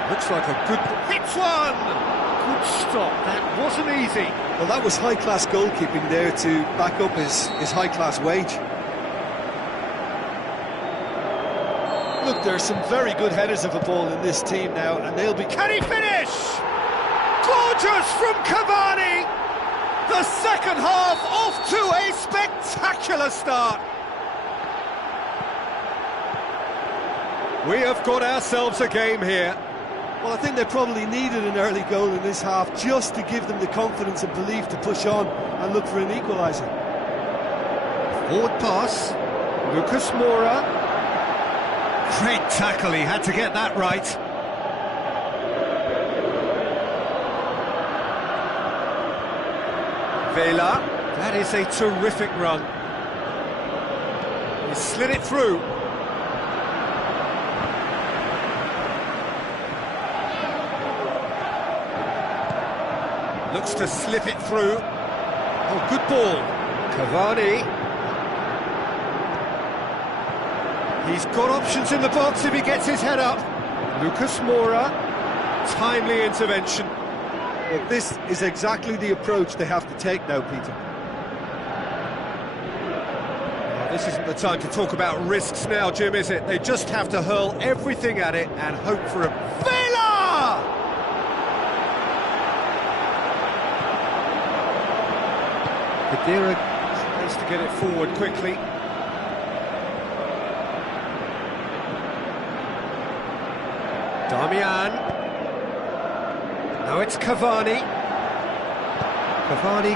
Looks like a good... Hits one! Good stop, that wasn't easy. Well, that was high-class goalkeeping there to back up his high-class wage. Look, there are some very good headers of a ball in this team now, and they'll be... Can he finish? Gorgeous from Cavani! The second half off to a spectacular start. We have got ourselves a game here. Well, I think they probably needed an early goal in this half just to give them the confidence and belief to push on and look for an equaliser. Forward pass, Lucas Moura. Great tackle, he had to get that right. Vela, that is a terrific run. He slid it through. Looks to slip it through. Oh, good ball. Cavani. He's got options in the box if he gets his head up. Lucas Moura. Timely intervention. Well, this is exactly the approach they have to take now, Peter. Well, this isn't the time to talk about risks now, Jim, is it? They just have to hurl everything at it and hope for a... Vela! Kadira tries to get it forward quickly. Damian. Now it's Cavani. Cavani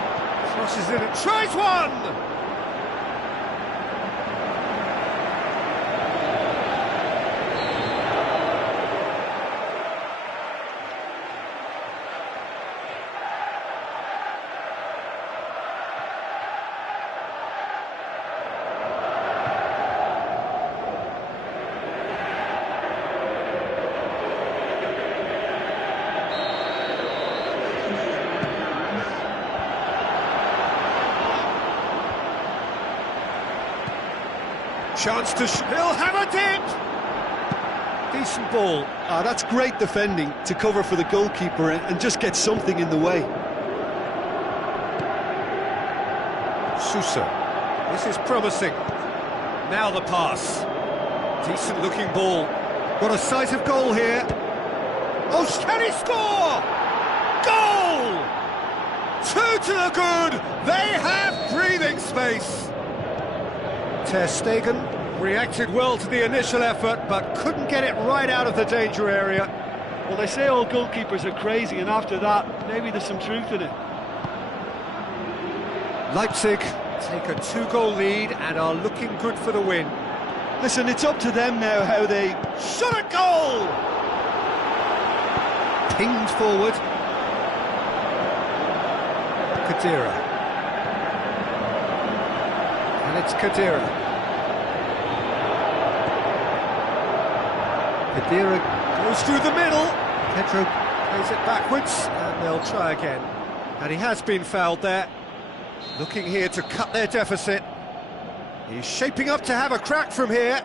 crosses in and tries one! Chance to... he'll have a dip! Decent ball. That's great defending to cover for the goalkeeper and just get something in the way. Sousa. This is promising. Now the pass. Decent looking ball. Got a sight of goal here. Oh, can he score? Goal! 2 to the good. They have breathing space. Ter Stegen reacted well to the initial effort, but couldn't get it right out of the danger area. Well, they say all goalkeepers are crazy, and after that, maybe there's some truth in it. Leipzig take a 2-goal lead and are looking good for the win. Listen, it's up to them now how they... Shot a goal! Pinged forward. Khedira. And it's Khedira. Khedira goes through the middle. Pedro plays it backwards, and they'll try again. And he has been fouled there. Looking here to cut their deficit. He's shaping up to have a crack from here.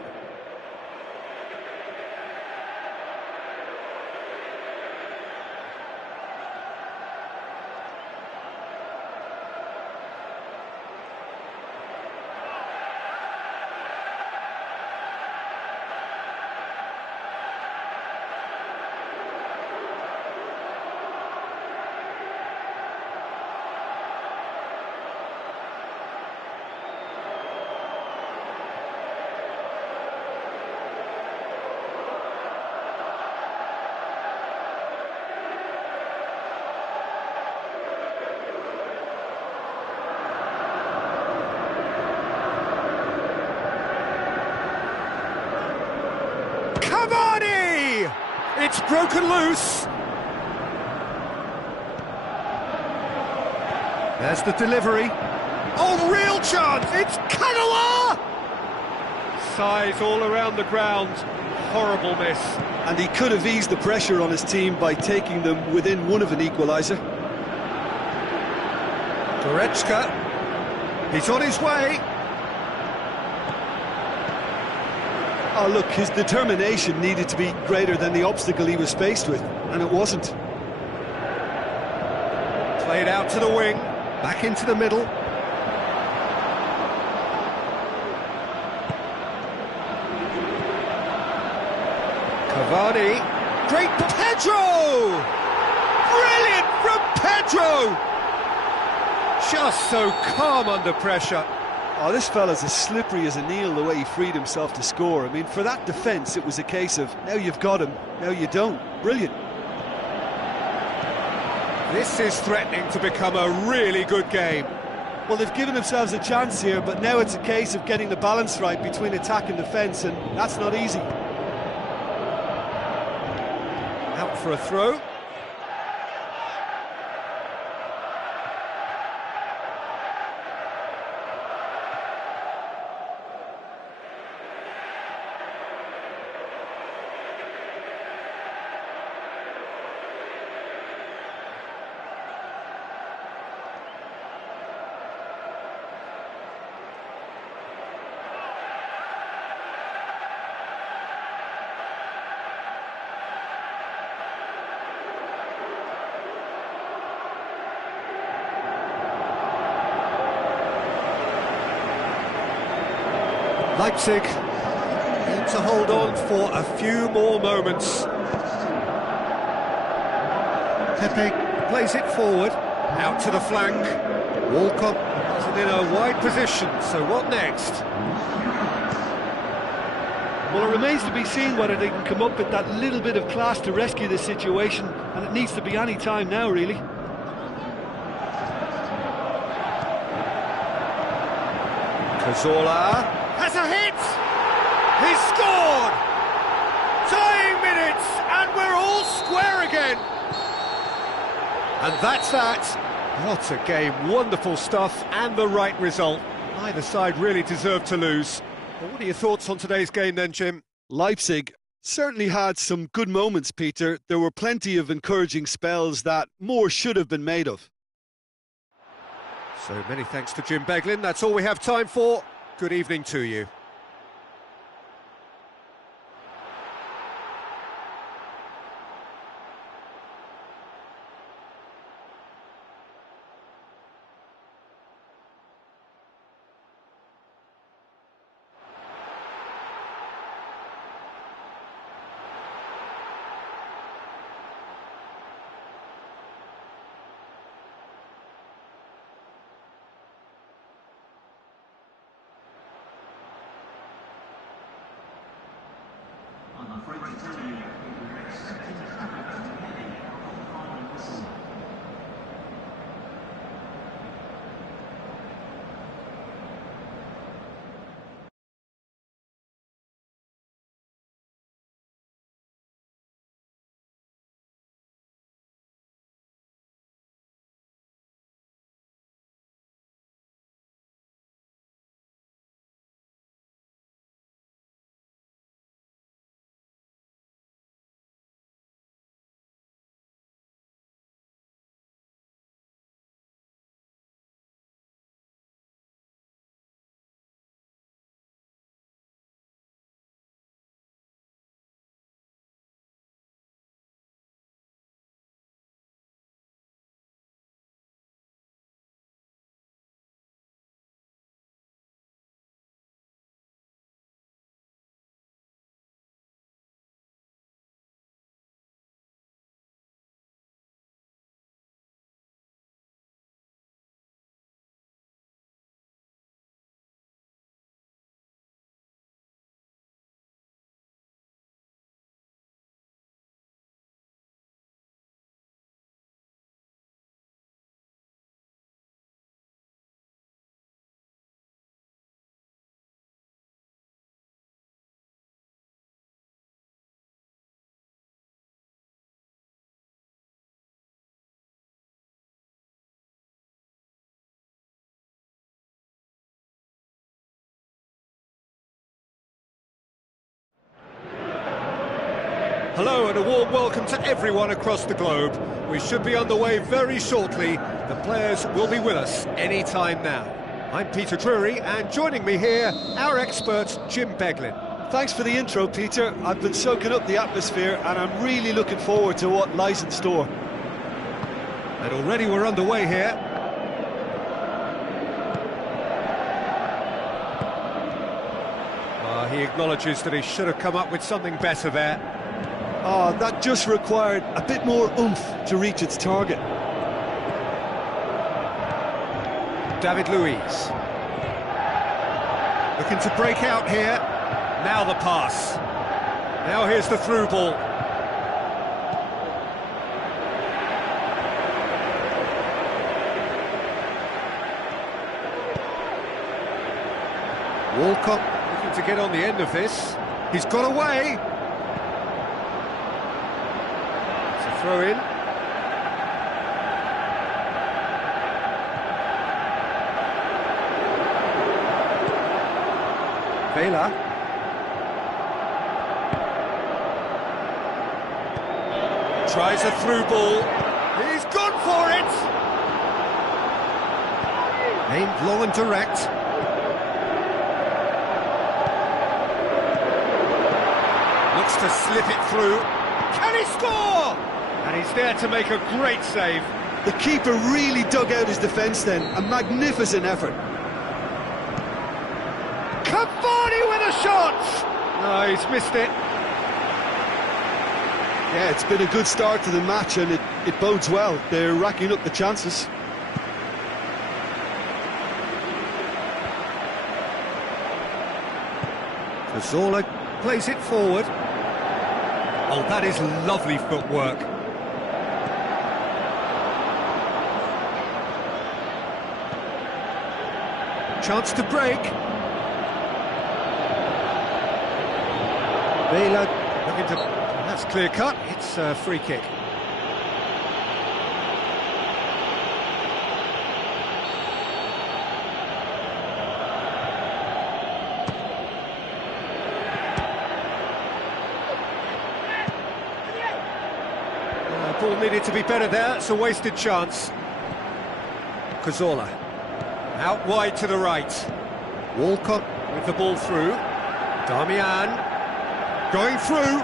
It's broken loose. There's the delivery. Oh, real chance. It's Kagawa! Size all around the ground. Horrible miss. And he could have eased the pressure on his team by taking them within one of an equaliser. Goretzka. He's on his way. Oh, look, his determination needed to be greater than the obstacle he was faced with, and it wasn't. Played out to the wing, back into the middle. Cavani. Great Pedro! Brilliant from Pedro! Just so calm under pressure. Oh, this fella's as slippery as a eel the way he freed himself to score. I mean, for that defence, it was a case of, now you've got him, now you don't. Brilliant. This is threatening to become a really good game. Well, they've given themselves a chance here, but now it's a case of getting the balance right between attack and defence, and that's not easy. Out for a throw. Leipzig need to hold on for a few more moments. Pepe plays it forward, out to the flank. Walcott has it in a wide position, so what next? Well, it remains to be seen whether they can come up with that little bit of class to rescue this situation, and it needs to be any time now, really. Cazorla has a hit! He's scored! Tying minutes, and we're all square again! And that's that. What a game, wonderful stuff, and the right result. Neither side really deserved to lose. Well, what are your thoughts on today's game then, Jim? Leipzig certainly had some good moments, Peter. There were plenty of encouraging spells that more should have been made of. So many thanks to Jim Beglin. That's all we have time for. Good evening to you. Hello and a warm welcome to everyone across the globe. We should be underway very shortly. The players will be with us any time now. I'm Peter Drury, and joining me here, our expert, Jim Beglin. Thanks for the intro, Peter. I've been soaking up the atmosphere and I'm really looking forward to what lies in store. And already we're underway here. He acknowledges that he should have come up with something better there. Oh, that just required a bit more oomph to reach its target. David Luiz. Looking to break out here. Now the pass. Now here's the through ball. Walcott looking to get on the end of this. He's got away. It's a throw in. Vela. Tries a through ball. He's gone for it! Aimed low and direct. Looks to slip it through. Can he score? And he's there to make a great save. The keeper really dug out his defence then. A magnificent effort. Cavani with a shot! No, he's missed it. Yeah, it's been a good start to the match and it bodes well. They're racking up the chances. Cazorla plays it forward. Oh, that is lovely footwork. Chance to break. Vela looking to... That's clear cut. It's a free kick. Ball needed to be better there. It's a wasted chance. Cazorla out wide to the right. Walcott with the ball through. Darmian going through.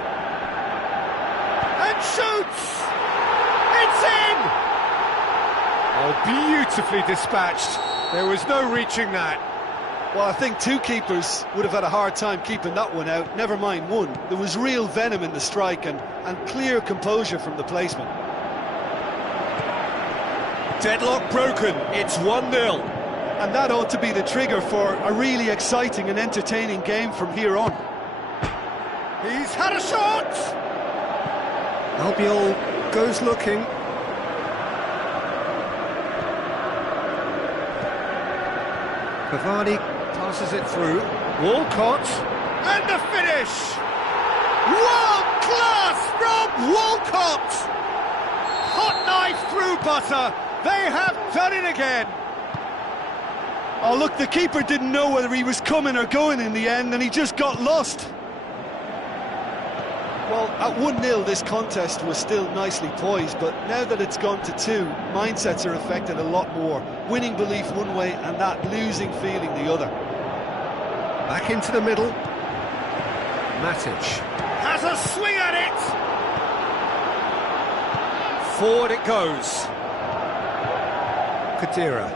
And shoots! It's in! Oh, beautifully dispatched. There was no reaching that. Well, I think two keepers would have had a hard time keeping that one out, never mind one. There was real venom in the strike and clear composure from the placement. Deadlock broken, it's 1-0. And that ought to be the trigger for a really exciting and entertaining game from here on. He's had a shot! Albiol goes looking. Cavani passes it through. Walcott, and the finish! World class from Walcott! Hot knife through butter. They have done it again. Oh, look, the keeper didn't know whether he was coming or going in the end, and he just got lost. Well, at 1-0, this contest was still nicely poised, but now that it's gone to 2, mindsets are affected a lot more. Winning belief one way and that losing feeling the other. Back into the middle. Matic has a swing at it. Forward it goes. Khedira.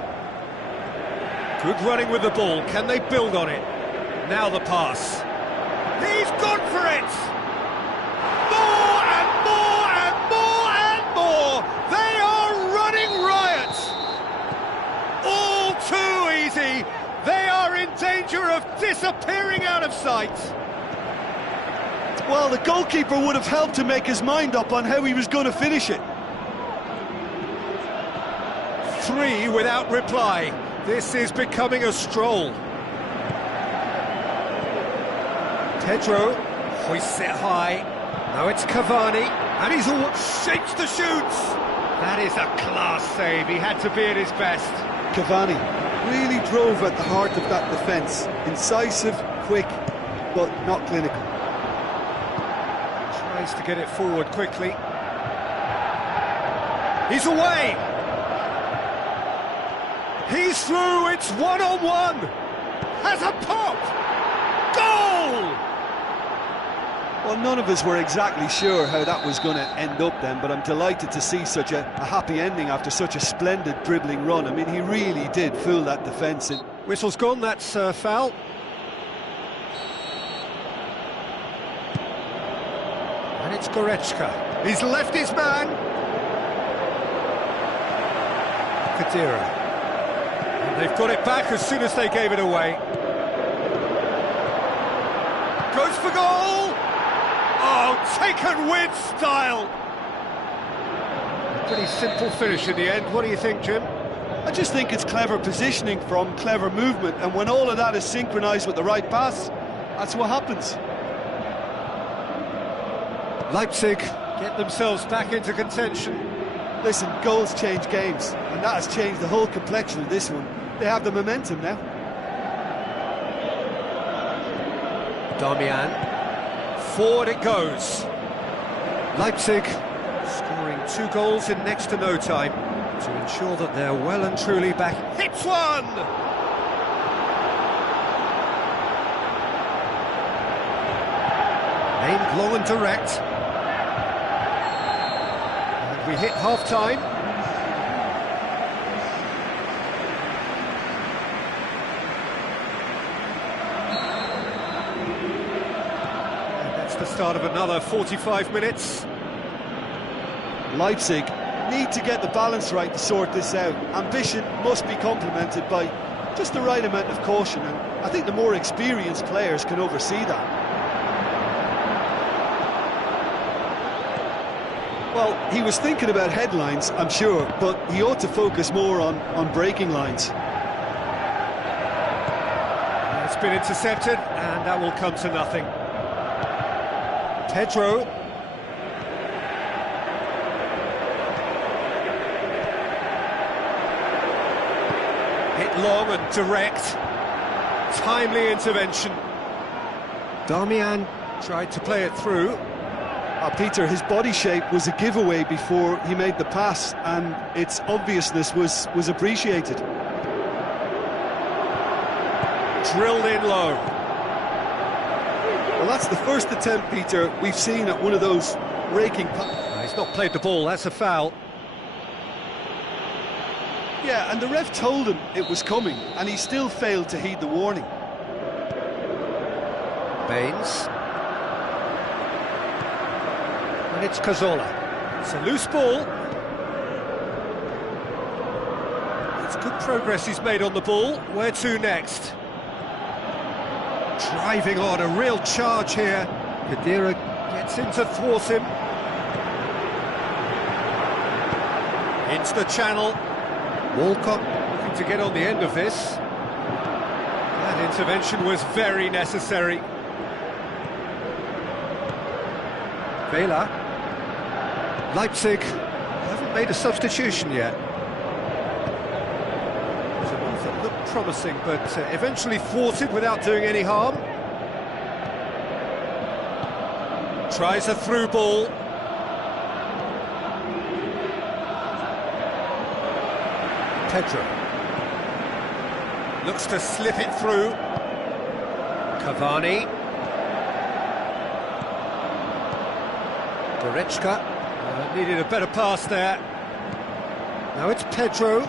Good running with the ball. Can they build on it? Now the pass. He's gone for it. More and more and more and more. They are running riot. All too easy. They are in danger of disappearing out of sight. Well, the goalkeeper would have helped to make his mind up on how he was going to finish it. 3 without reply. This is becoming a stroll. Pedro hoists it high. Now it's Cavani, and he's all shapes to shoot. That is a class save. He had to be at his best. Cavani really drove at the heart of that defence. Incisive, quick, but not clinical. Tries to get it forward quickly. He's away. He's through, it's 1-on-1. Has a pop. Goal! Well, none of us were exactly sure how that was going to end up then, but I'm delighted to see such a happy ending after such a splendid dribbling run. I mean, he really did fool that defence. Whistle's gone, that's foul. And it's Goretzka. He's left his man. Khedira. They've got it back as soon as they gave it away. Goes for goal! Oh, taken with style! A pretty simple finish in the end. What do you think, Jim? I just think it's clever positioning from clever movement, and when all of that is synchronised with the right pass, that's what happens. Leipzig get themselves back into contention. Listen, goals change games, and that has changed the whole complexion of this one. They have the momentum now. Darmian. Forward it goes. Leipzig scoring 2 goals in next to no time to ensure that they're well and truly back. Hits one! Aimed long and direct. And we hit half-time. The start of another 45 minutes. Leipzig need to get the balance right to sort this out. Ambition must be complemented by just the right amount of caution, and I think the more experienced players can oversee that. Well, he was thinking about headlines, I'm sure, but he ought to focus more on breaking lines. It's been intercepted, and that will come to nothing. Pedro. Hit long and direct. Timely intervention. Darmian tried to play it through. Peter, his body shape was a giveaway before he made the pass, and its obviousness was appreciated. Drilled in low. Well, that's the first attempt, Peter, we've seen at one of those raking He's not played the ball, that's a foul. Yeah, and the ref told him it was coming, and he still failed to heed the warning. Baines. And it's Cazorla. It's a loose ball. It's good progress he's made on the ball. Where to next? Driving on, a real charge here Khedira gets in to thwart him. Into the channel. Walcott looking to get on the end of this. That intervention was very necessary. Vela. Leipzig haven't made a substitution yet. It's a move that looked promising, but eventually thwarted without doing any harm. Tries a through ball. Pedro. Looks to slip it through. Cavani. Goretzka. Needed a better pass there. Now it's Pedro.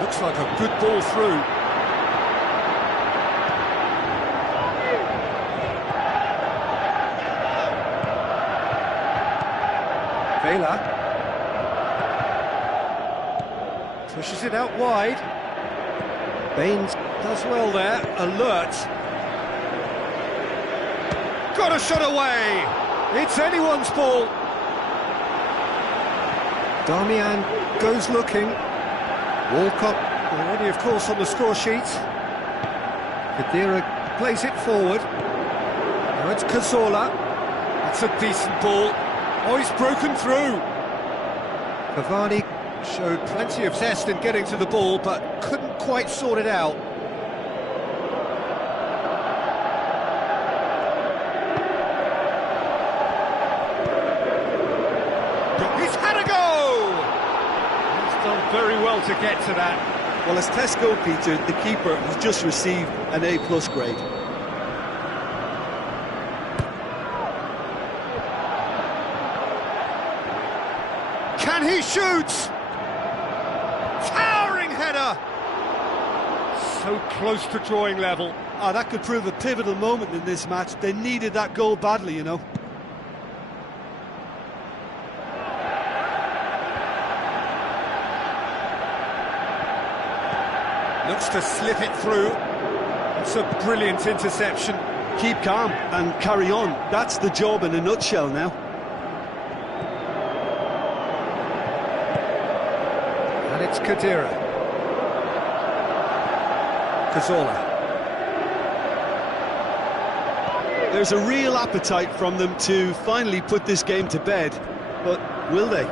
Looks like a good ball through. Vela. Pushes it out wide. Baines does well there. Alert. Got a shot away. It's anyone's ball. Darmian goes looking. Walcott already, of course, on the score sheet. Khedira plays it forward. Now it's Cazorla. That's a decent ball. Oh, he's broken through. Cavani showed plenty of zest in getting to the ball, but couldn't quite sort it out. He's had a go! He's done very well to get to that. Well, as test goalkeeper, the keeper has just received an A+ grade. Can he shoot? Towering header! So close to drawing level. That could prove a pivotal moment in this match. They needed that goal badly, you know. Looks to slip it through. It's a brilliant interception. Keep calm and carry on. That's the job in a nutshell now. And it's Khedira. Cazorla. There's a real appetite from them to finally put this game to bed, but will they?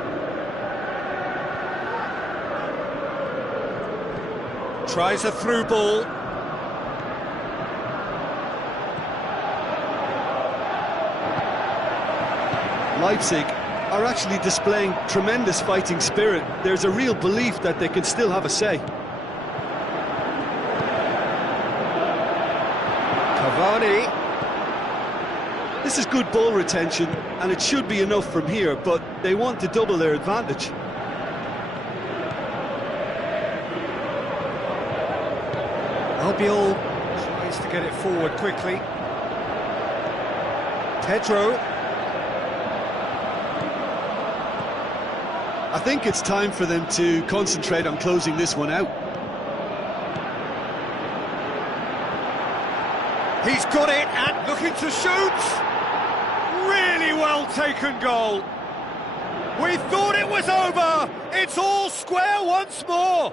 Tries a through ball. Leipzig are actually displaying tremendous fighting spirit. There's a real belief that they can still have a say. Cavani. This is good ball retention, and it should be enough from here, but they want to double their advantage. Albiol tries to get it forward quickly. Pedro. I think it's time for them to concentrate on closing this one out. He's got it and looking to shoot. Really well taken goal. We thought it was over. It's all square once more.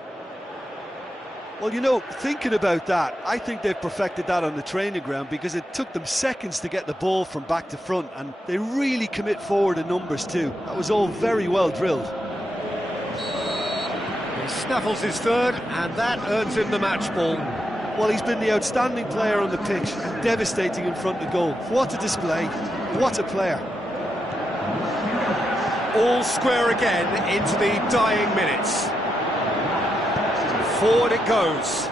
Well, you know, thinking about that, I think they've perfected that on the training ground because it took them seconds to get the ball from back to front, and they really commit forward in numbers too. That was all very well drilled. He snaffles his third, and that earns him the match ball. Well, he's been the outstanding player on the pitch and devastating in front of goal. What a display, what a player. All square again into the dying minutes. Forward it goes.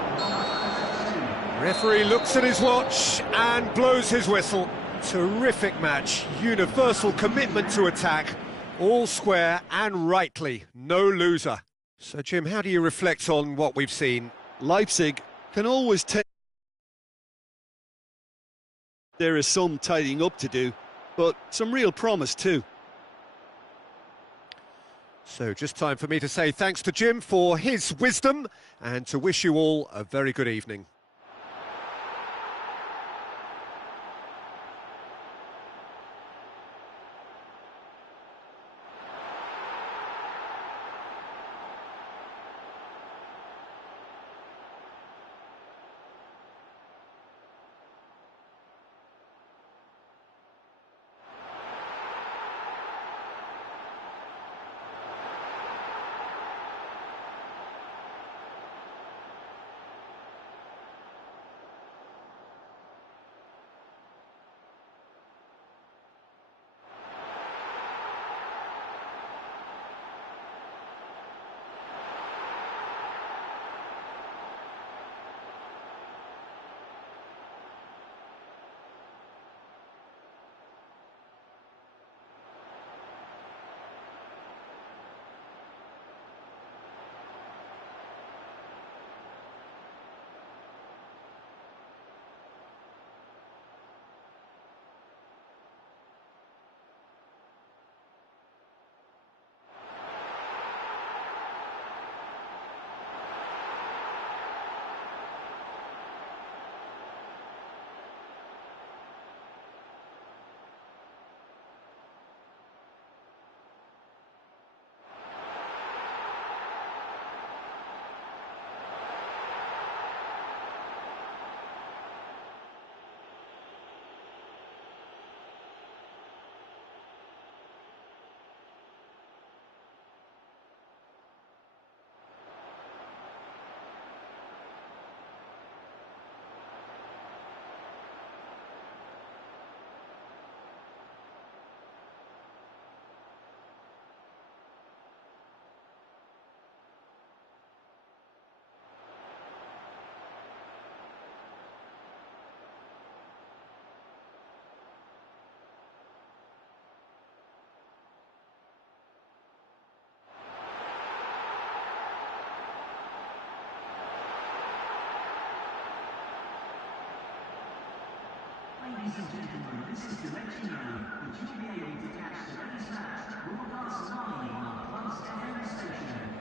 Referee looks at his watch and blows his whistle. Terrific match, universal commitment to attack, all square and rightly, no loser. So Jim, how do you reflect on what we've seen? Leipzig can always take... There is some tidying up to do, but some real promise too. So just time for me to say thanks to Jim for his wisdom and to wish you all a very good evening. Ladies and gentlemen, this is to let you know that you'll be able to catch today's match broadcast live on our Plus FM station.